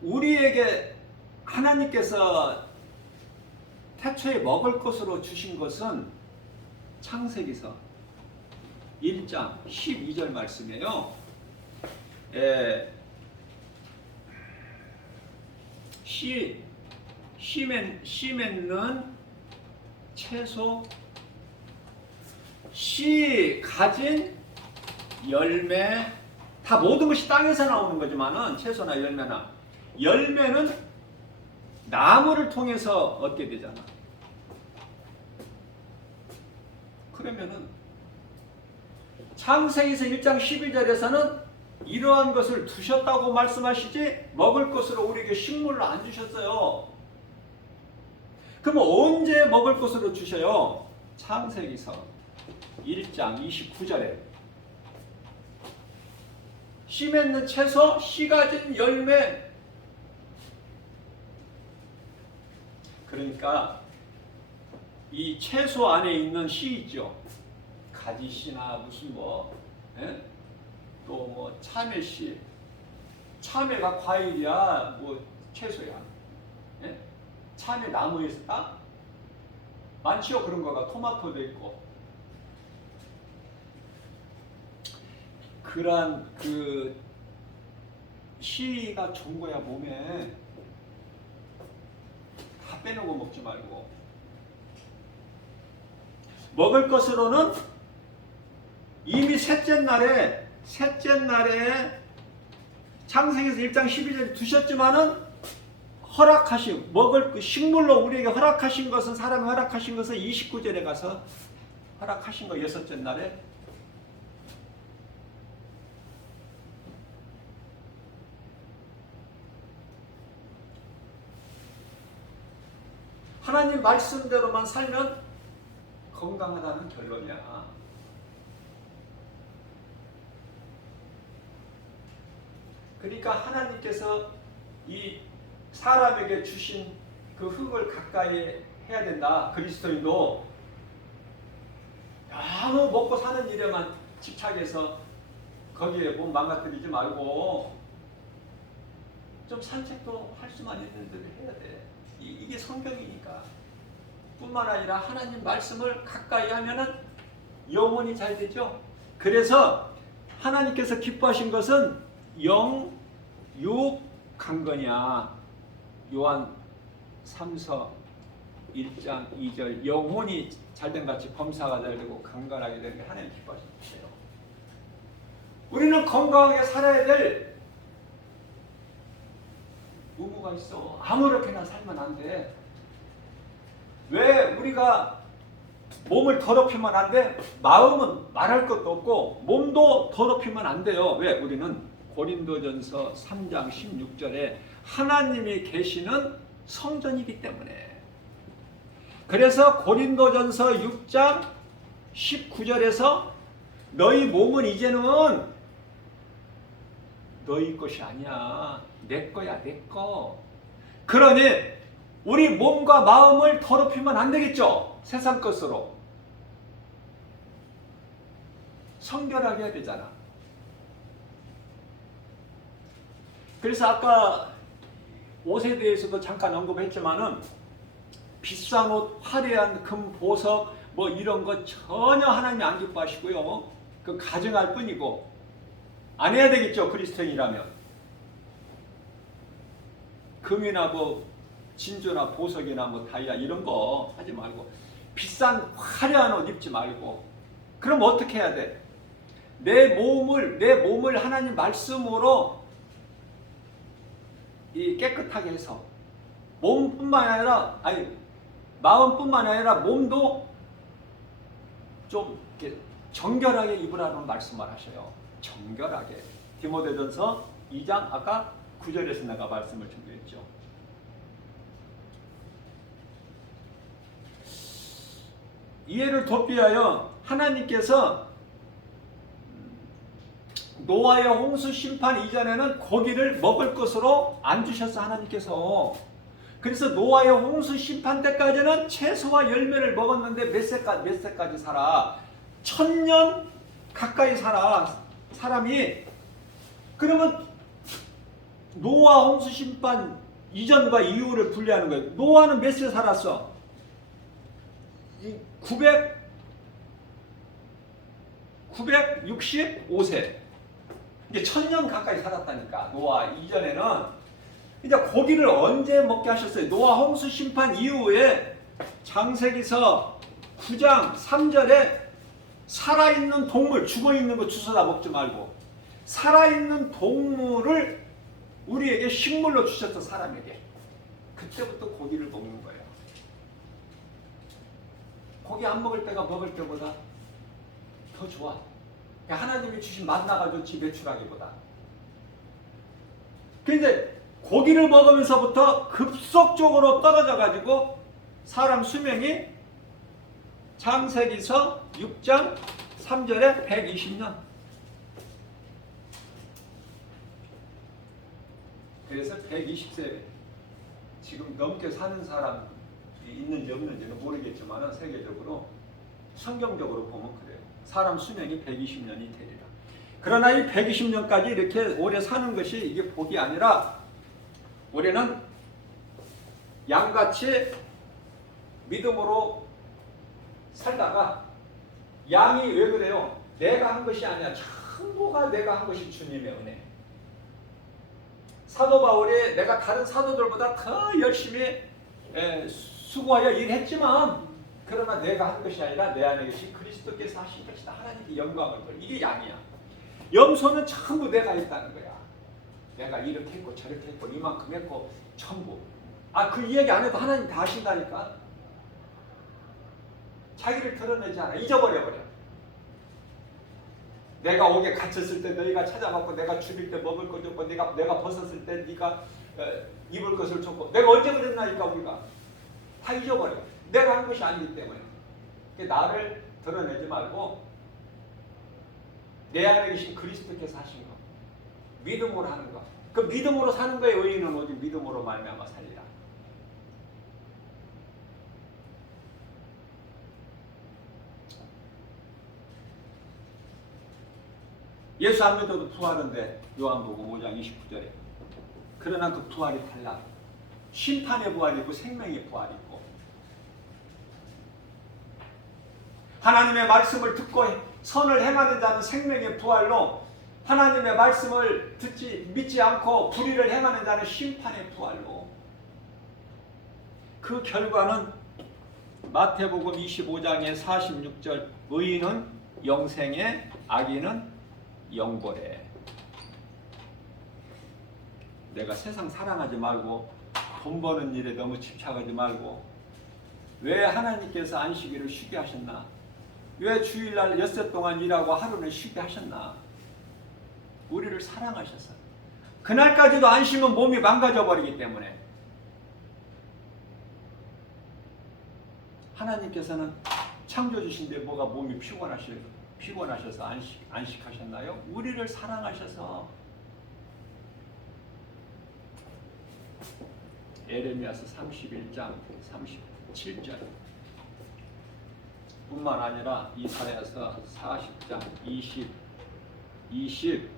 우리에게 하나님께서 태초에 먹을 것으로 주신 것은 창세기서 1장 12절 말씀이에요. 씨 맺는 채소, 씨 가진 열매, 다 모든 것이 땅에서 나오는 거지만은 채소나 열매는 나무를 통해서 얻게 되잖아. 그러면은 창세기서 1장 12절에서는 이러한 것을 두셨다고 말씀하시지 먹을 것으로 우리에게 식물을 안 주셨어요. 그럼 언제 먹을 것으로 주셔요? 창세기서 1장 29절에 씨 맺는 채소, 씨 가진 열매. 그러니까 이 채소 안에 있는 씨 있죠. 가지씨나 무슨 뭐, 또 뭐 참외씨. 참외가 과일이야, 뭐 채소야. 예? 참외 나무에서 따? 많지요, 그런 거가. 토마토도 있고. 그런 그 씨가 좋은 거야, 몸에. 다 빼놓고 먹지 말고. 먹을 것으로는 이미 셋째 날에 창세기에서 1장 12절에 두셨지만은 허락하신 먹을 그 식물로 우리에게 허락하신 것은 사람이 허락하신 것은 29절에 가서 허락하신 거 여섯째 날에 하나님 말씀대로만 살면 건강하다는 결론이야. 그러니까 하나님께서 이 사람에게 주신 그 흙을 가까이 해야 된다. 그리스도인도 너무 먹고 사는 일에만 집착해서 거기에 몸 망가뜨리지 말고 좀 산책도 할 수만 있는 대로 해야 돼. 이게 성경이니까. 뿐만 아니라 하나님 말씀을 가까이 하면은 영혼이 잘 되죠. 그래서 하나님께서 기뻐하신 것은 영, 육, 강건이야. 요한 3서 1장 2절 영혼이 잘된 같이 범사가 잘 되고 강건하게 되는 게 하나님 기뻐하시는 거예요. 우리는 건강하게 살아야 될 의무가 있어. 아무렇게나 살면 안 돼. 왜 우리가 몸을 더럽히면 안 돼? 마음은 말할 것도 없고 몸도 더럽히면 안 돼요. 왜? 우리는 고린도전서 3장 16절에 하나님이 계시는 성전이기 때문에. 그래서 고린도전서 6장 19절에서 너희 몸은 이제는 너희 것이 아니야. 내 거야, 내 거. 그러니 우리 몸과 마음을 더럽히면 안 되겠죠. 세상 것으로. 성결하게 해야 되잖아. 그래서 아까 옷에 대해서도 잠깐 언급했지만은 비싼 옷, 화려한 금, 보석 뭐 이런 거 전혀 하나님이 안 기뻐하시고요. 그 가정할 뿐이고 안 해야 되겠죠. 그리스도인이라면. 금이나 뭐 진주나 보석이나 뭐 다이아 이런 거 하지 말고 비싼 화려한 옷 입지 말고. 그럼 어떻게 해야 돼? 내 몸을 하나님 말씀으로 이 깨끗하게 해서 몸뿐만 아니라 마음뿐만 아니라 몸도 좀 이렇게 정결하게 입으라는 말씀을 하셔요. 정결하게. 디모데전서 2장 아까 9절에서 내가 말씀을 준비했죠. 이해를 돕기 위하여 하나님께서 노아의 홍수 심판 이전에는 고기를 먹을 것으로 안 주셨어. 하나님께서. 그래서 노아의 홍수 심판 때까지는 채소와 열매를 먹었는데 몇 세까지 살아? 1000년 가까이 살아. 사람이. 그러면 노아 홍수 심판 이전과 이후를 분리하는 거예요. 노아는 몇 세 살았어? 965세. 이제 1000년 가까이 살았다니까. 노아 이전에는. 이제 고기를 언제 먹게 하셨어요? 노아 홍수 심판 이후에 창세기서 9장 3절에 살아있는 동물, 죽어있는 거 주워다 먹지 말고 살아있는 동물을 우리에게 식물로 주셨던 사람에게 그때부터 고기를 먹는 거예요. 고기 안 먹을 때가 먹을 때보다 더 좋아. 하나님이 주신 만나가 좋지 매출하기보다. 근데 고기를 먹으면서부터 급속적으로 떨어져가지고 사람 수명이 창세기서 6장 3절에 120년. 그래서 120세 지금 넘게 사는 사람이 있는지 없는지는 모르겠지만 세계적으로 성경적으로 보면 그래요. 사람 수명이 120년이 되리라. 그러나 이 120년까지 이렇게 오래 사는 것이 이게 복이 아니라 우리는 양같이 믿음으로 살다가 양이 왜 그래요? 내가 한 것이 아니야. 전부가 내가 한 것이 주님의 은혜. 사도 바울이 내가 다른 사도들보다 더 열심히 수고하여 일했지만 그러나 내가 한 것이 아니라 내 안에 계신 그리스도께서 하신 것이다. 하나님께 영광을 돌려. 이게 양이야. 염소는 전부 내가 했다는 거야. 내가 이렇게 했고 저렇게 했고 이만큼 했고 전부. 그 이야기 안 해도 하나님 다 하신다니까. 자기를 드러내지 않아. 잊어버려버려. 내가 옥에 갇혔을 때 너희가 찾아갔고 내가 죽일 때 먹을 것 줬고 내가 벗었을 때 네가 입을 것을 줬고 내가 언제 그랬나니까 우리가 다 잊어버려. 내가 한 것이 아니기 때문에. 나를 드러내지 말고 내 안에 계신 그리스도께서 하신 것. 믿음으로 하는 것. 그 믿음으로 사는 거에 의인은 오직 믿음으로 말미암아 살리라. 예수 안 믿어도 부활인데 요한복음 5장 29절에 그러나 그 부활이 달라. 심판의 부활이 있고 생명의 부활이 있고 하나님의 말씀을 듣고 선을 행하는 자는 생명의 부활로 하나님의 말씀을 믿지 않고 불의를 행하는 자는 심판의 부활로. 그 결과는 마태복음 25장의 46절 의인은 영생에 악인은 영벌에. 내가 세상 사랑하지 말고 돈 버는 일에 너무 집착하지 말고 왜 하나님께서 안식일을 쉬게 하셨나? 왜 주일날 엿새 동안 일하고 하루는 쉬게 하셨나? 우리를 사랑하셔서. 그날까지도 안 쉬면 몸이 망가져 버리기 때문에 하나님께서는 창조주신데 뭐가 몸이 피곤하셔서 안식하셨나요? 우리를 사랑하셔서. 에레미야서 31장 37절 뿐만 아니라 이사야서 40장 28절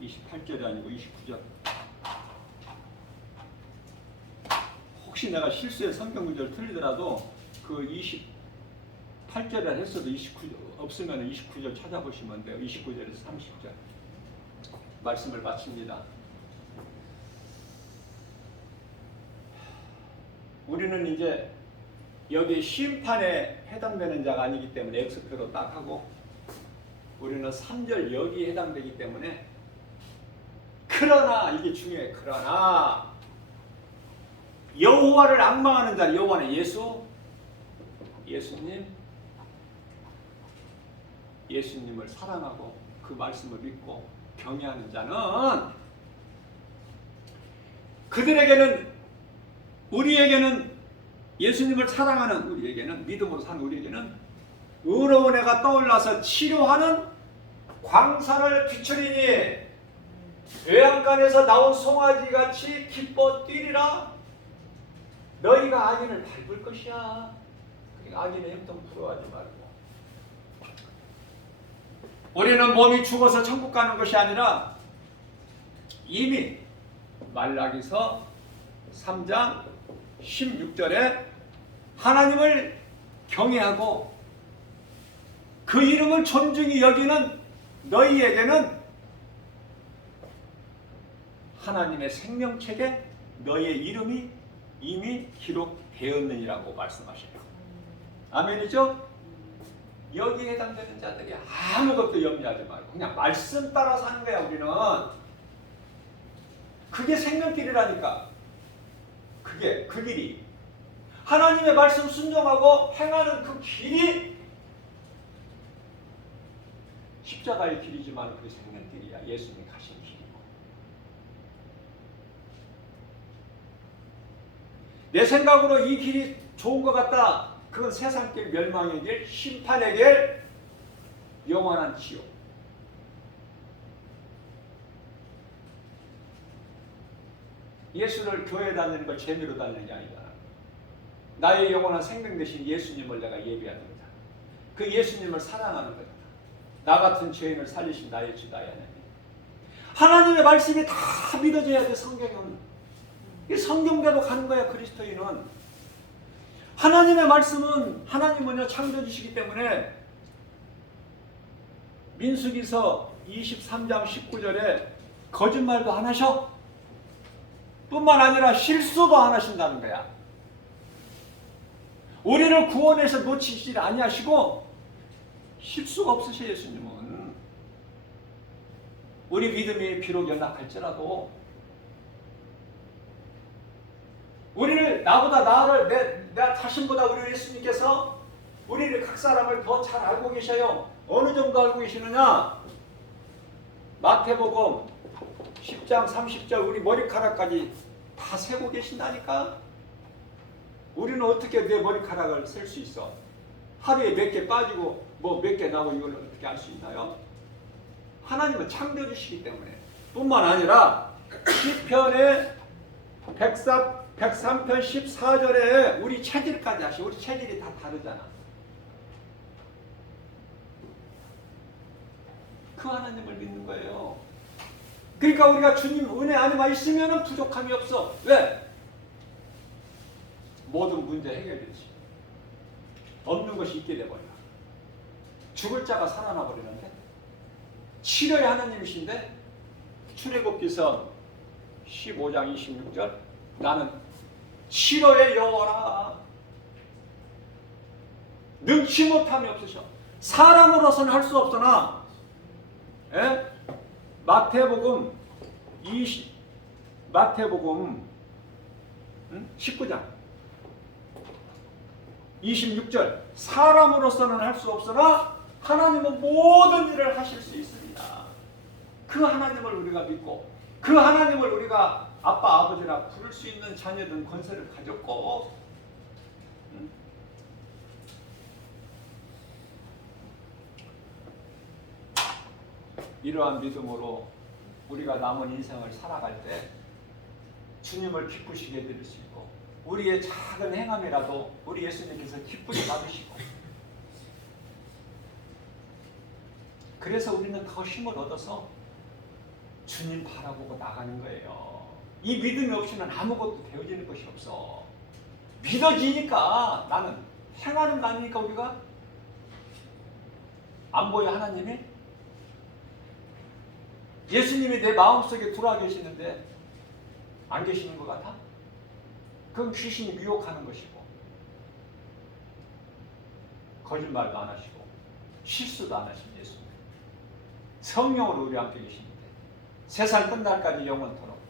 28절이 아니고 29절. 혹시 내가 실수에 성경 구절 틀리더라도 그 28절을 했어도 29절 없으면 29절 찾아보시면 돼요. 29절에서 30절 말씀을 마칩니다. 우리는 이제 여기 심판에 해당되는 자가 아니기 때문에 X표로 딱 하고 우리는 3절 여기에 해당되기 때문에 그러나 이게 중요해. 그러나 여호와를 앙망하는 자, 여호와는 예수님을 사랑하고 그 말씀을 믿고 경외하는 자는 우리에게는 예수님을 사랑하는 우리에게는 믿음으로 사는 우리에게는 의로운 해가 떠올라서 치료하는 광산을 비추리니 외양간에서 나온 송아지같이 기뻐 뛰리라. 너희가 악인을 밟을 것이야. 그러니까 악인의 행동 부러워하지 말고. 우리는 몸이 죽어서 천국 가는 것이 아니라 이미 말라기서 3장 16절에 하나님을 경외하고 그 이름을 존중히 여기는 너희에게는 하나님의 생명책에 너희의 이름이 이미 기록되었느니라고 말씀하셔요. 아멘이죠? 여기에 해당되는 자들이 아무것도 염려하지 말고 그냥 말씀 따라 사는 거야. 우리는 그게 생명길이라니까. 그게 그 길이 하나님의 말씀 순종하고 행하는 그 길이 십자가의 길이지만 그게 생명길이야. 예수님이 가신 길이고. 내 생각으로 이 길이 좋은 것 같다. 그건 세상길, 멸망의 길, 심판의 길, 영원한 지옥. 예수를 교회에 다니는 걸 재미로 다니는 게 아니다. 나의 영원한 생명 되신 예수님을 내가 예배하는 거다. 그 예수님을 사랑하는 거다. 나 같은 죄인을 살리신 나의 주 나의 하나님. 하나님의 말씀이 다 믿어져야 돼. 성경은 이 성경대로 가는 거야. 그리스도인은 하나님의 말씀은 하나님은요 창조주시기 때문에 민수기서 23장 19절에 거짓말도 안 하셔. 뿐만 아니라 실수도 안 하신다는 거야. 우리를 구원해서 놓치지 아니하시고 실수가 없으셔. 예수님은 우리 믿음이 비록 연약할지라도 우리를 나보다 내 자신보다 우리 예수님께서 우리를 각 사람을 더 잘 알고 계셔요. 어느 정도 알고 계시느냐? 마태복음 10장 30절 우리 머리카락까지 다 세고 계신다니까. 우리는 어떻게 내 머리카락을 셀 수 있어? 하루에 몇 개 빠지고 뭐 몇 개 나고 이걸 어떻게 알 수 있나요? 하나님은 창조주시기 때문에. 뿐만 아니라 시편의 103편 14절에 우리 체질까지 하시고 우리 체질이 다 다르잖아. 그 하나님을 믿는 거예요. 그러니까 우리가 주님 은혜 안에만 있으면 부족함이 없어. 왜? 모든 문제 해결되지. 없는 것이 있게 돼버려. 죽을 자가 살아나 버리는데 치료의 하나님이신데 출애굽기서 15장 26절 나는 치료의 여호와라. 능치 못함이 없으셔. 사람으로서는 할 수 없으나 마태복음 19장 26절 사람으로서는 할 수 없으나 하나님은 모든 일을 하실 수 있습니다. 그 하나님을 우리가 믿고 그 하나님을 우리가 아빠 아버지라 부를 수 있는 자녀된 권세를 가졌고 이러한 믿음으로 우리가 남은 인생을 살아갈 때 주님을 기쁘시게 해드릴 수 있고 우리의 작은 행함이라도 우리 예수님께서 기쁘게 받으시고 그래서 우리는 더 힘을 얻어서 주님 바라보고 나가는 거예요. 이 믿음이 없이는 아무것도 되어지는 것이 없어. 믿어지니까 나는 행하는 거 아닙니까? 우리가 안 보여 하나님이? 예수님이 내 마음속에 들어와 계시는데 안 계시는 것 같아? 그건 귀신이 미혹하는 것이고 거짓말도 안 하시고 실수도 안 하신 예수님 성령으로 우리 함께 계시는데 세상 끝날까지 영원토록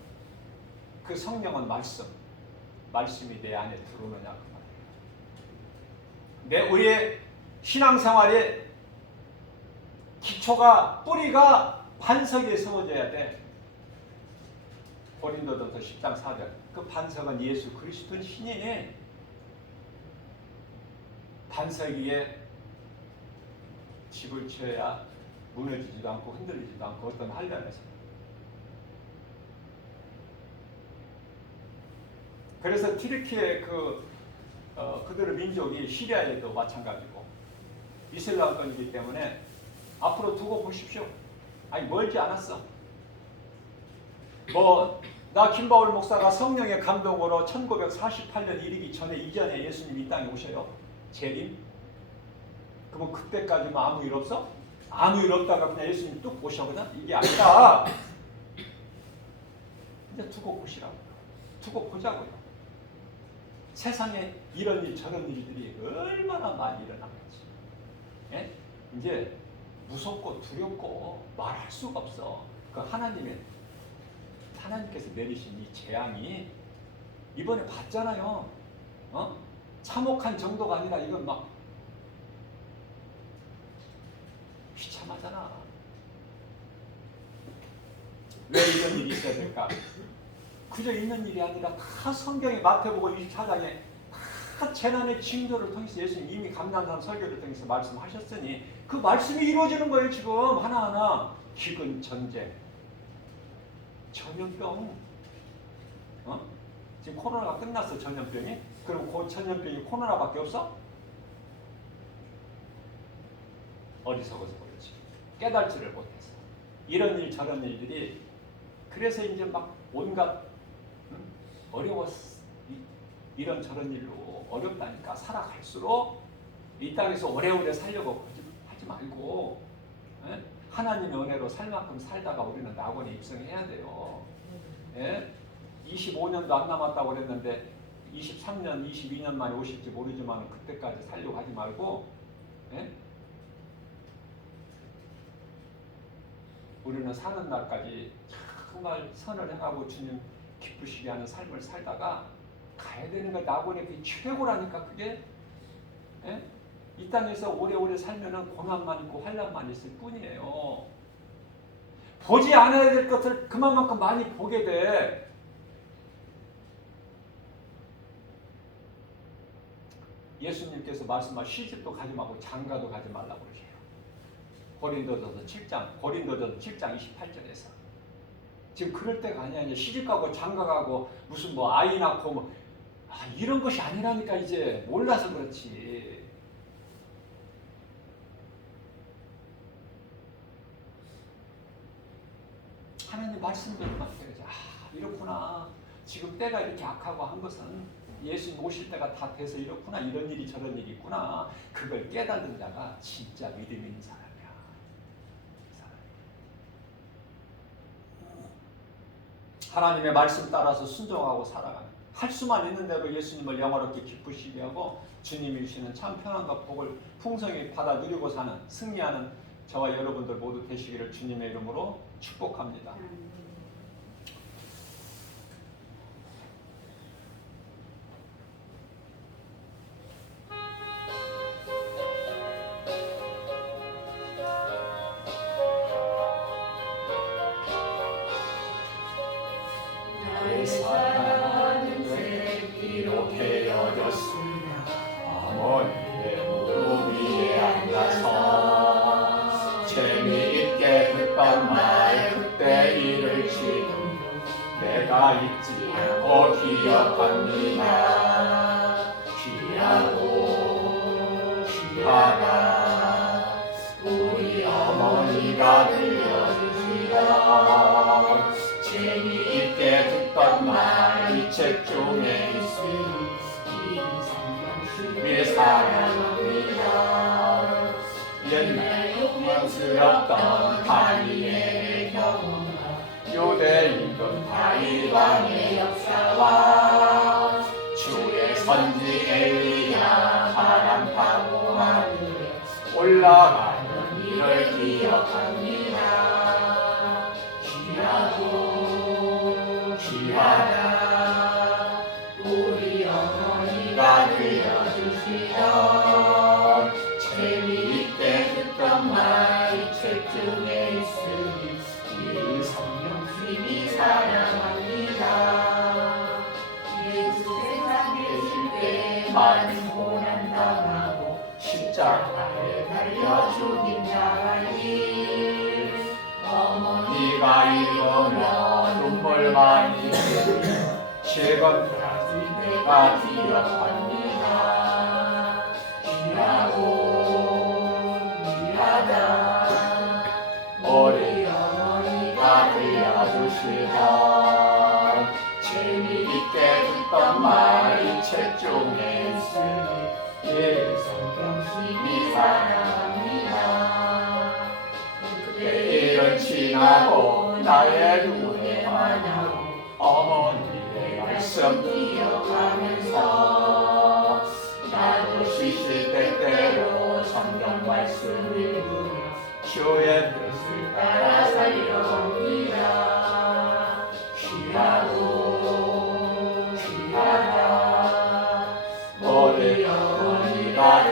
그 성령은 말씀이 내 안에 들어오느냐 그 말이에요. 우리의 신앙생활의 기초가 뿌리가 반석에 세워져야 돼. 고린도전서 10장 4절 그 반석은 예수 그리스도인 신이니 반석 위에 집을 지어야 무너지지도 않고 흔들리지도 않고 어떤 한련에서 그래서 튀르키예 그들의 민족이 시리아에도 마찬가지고 이슬람권이기 때문에 앞으로 두고 보십시오. 아니 멀지 않았어. 나 김바울 목사가 성령의 감동으로 1948년 이르기 전에 이전에 예수님 이 땅에 오셔요. 재림. 그러면 그때까지만 아무 일 없어? 아무 일 없다가 그냥 예수님 뚝 오셔거든? 이게 아니라 이제 두고 보시라고요. 두고 보자고요. 세상에 이런 일 저런 일들이 얼마나 많이 일어나는지. 예? 이제 무섭고 두렵고 말할 수가 없어. 그 하나님께서 내리신 이 재앙이 이번에 봤잖아요. 참혹한 정도가 아니라 이건 막 비참하잖아. 왜 이런 일이 있어야 될까? 그저 있는 일이 아니라 다 성경의 마태복음 24장에 다 재난의 징조를 통해서 예수님 이미 감난산 설교를 통해서 말씀하셨으니 그 말씀이 이루어지는 거예요. 지금 하나하나. 기근, 전쟁, 전염병. 지금 코로나가 끝났어. 전염병이. 그럼 그 전염병이 코로나밖에 없어? 어리석어서 그렇지. 깨달지를 못해서. 이런 일 저런 일들이 그래서 이제 막 온갖 어려웠어. 이런 저런 일로 어렵다니까. 살아갈수록 이 땅에서 오래오래 살려고 하지 말고 하나님의 은혜로 살 만큼 살다가 우리는 낙원에 입성해야 돼요. 25년도 안 남았다고 그랬는데 23년, 22년 만에 오실지 모르지만 그때까지 살려고 하지 말고 우리는 사는 날까지 정말 선을 행하고 주님 기쁘시게 하는 삶을 살다가 가야 되는 거. 낙원의 그 최고라니까. 그게 이 땅에서 오래오래 살면은 고난만 있고 환난만 있을 뿐이에요. 보지 않아야 될 것을 그만큼 많이 보게 돼. 예수님께서 말씀하신 시집도 가지 말고 장가도 가지 말라고 그러세요. 고린도전서 7장 28절에서. 지금 그럴 때가 아니야. 이제 시집 가고 장가 가고 무슨 뭐 아이 낳고 뭐 이런 것이 아니라니까. 이제 몰라서 그렇지. 하나님 말씀대로만 해야지. 이렇구나. 지금 때가 이렇게 악하고 한 것은 예수님 오실 때가 다 돼서 이렇구나. 이런 일이 저런 일이 있구나. 그걸 깨닫는 자가 진짜 믿음 있는 사람이야. 하나님의 말씀 따라서 순종하고 살아가는, 할 수만 있는 대로 예수님을 영화롭게 기쁘시게 하고 주님이 주시는 참 평안과 복을 풍성히 받아 누리고 사는, 승리하는 저와 여러분들 모두 되시기를 주님의 이름으로 축복합니다. 나의 사랑하는 새끼로 헤어졌으나 어머니의 무릎 위에 앉아서 재미있게 듣던 말 그때 일을 지금 내가 잊지 않고 기억합니다. 귀하고 귀하다 우리 어머니가 들려주시던 재미있게 듣던 말 이 책 중에 있으니 이 사랑합니다. 옛날 욕망스럽던 다니엘의 경험과 유대 임금 다윗 왕의 역사와 주의 선지 엘리야 바람 타고 하늘에 올라가는 일을 기억합니다. 귀하고 귀하다 우리 어머니가 들려주시던 재미있게 듣던 말 이 책 중에 있으니 이 성령 주님이 사랑합니다. 예수 세상에 계실 때 많은 고난 당하고 십자가에 달려 죽임 당하니 어머니가 읽으며 눈물 많이 흘리며 실검까지 내가 기억합니다. 귀하고 귀하다 우리 어머니가 들려주시던 재미있게 듣던 말 이 책 중에 있으니 이 성경 주님이 사랑합니다. 그때 일은 지나고 나의 눈에 만나고 어머니의 말씀 기억하면서 주의 뜻을 따라 살리옵니다. 귀하고 귀하다. 모든 영혼이 다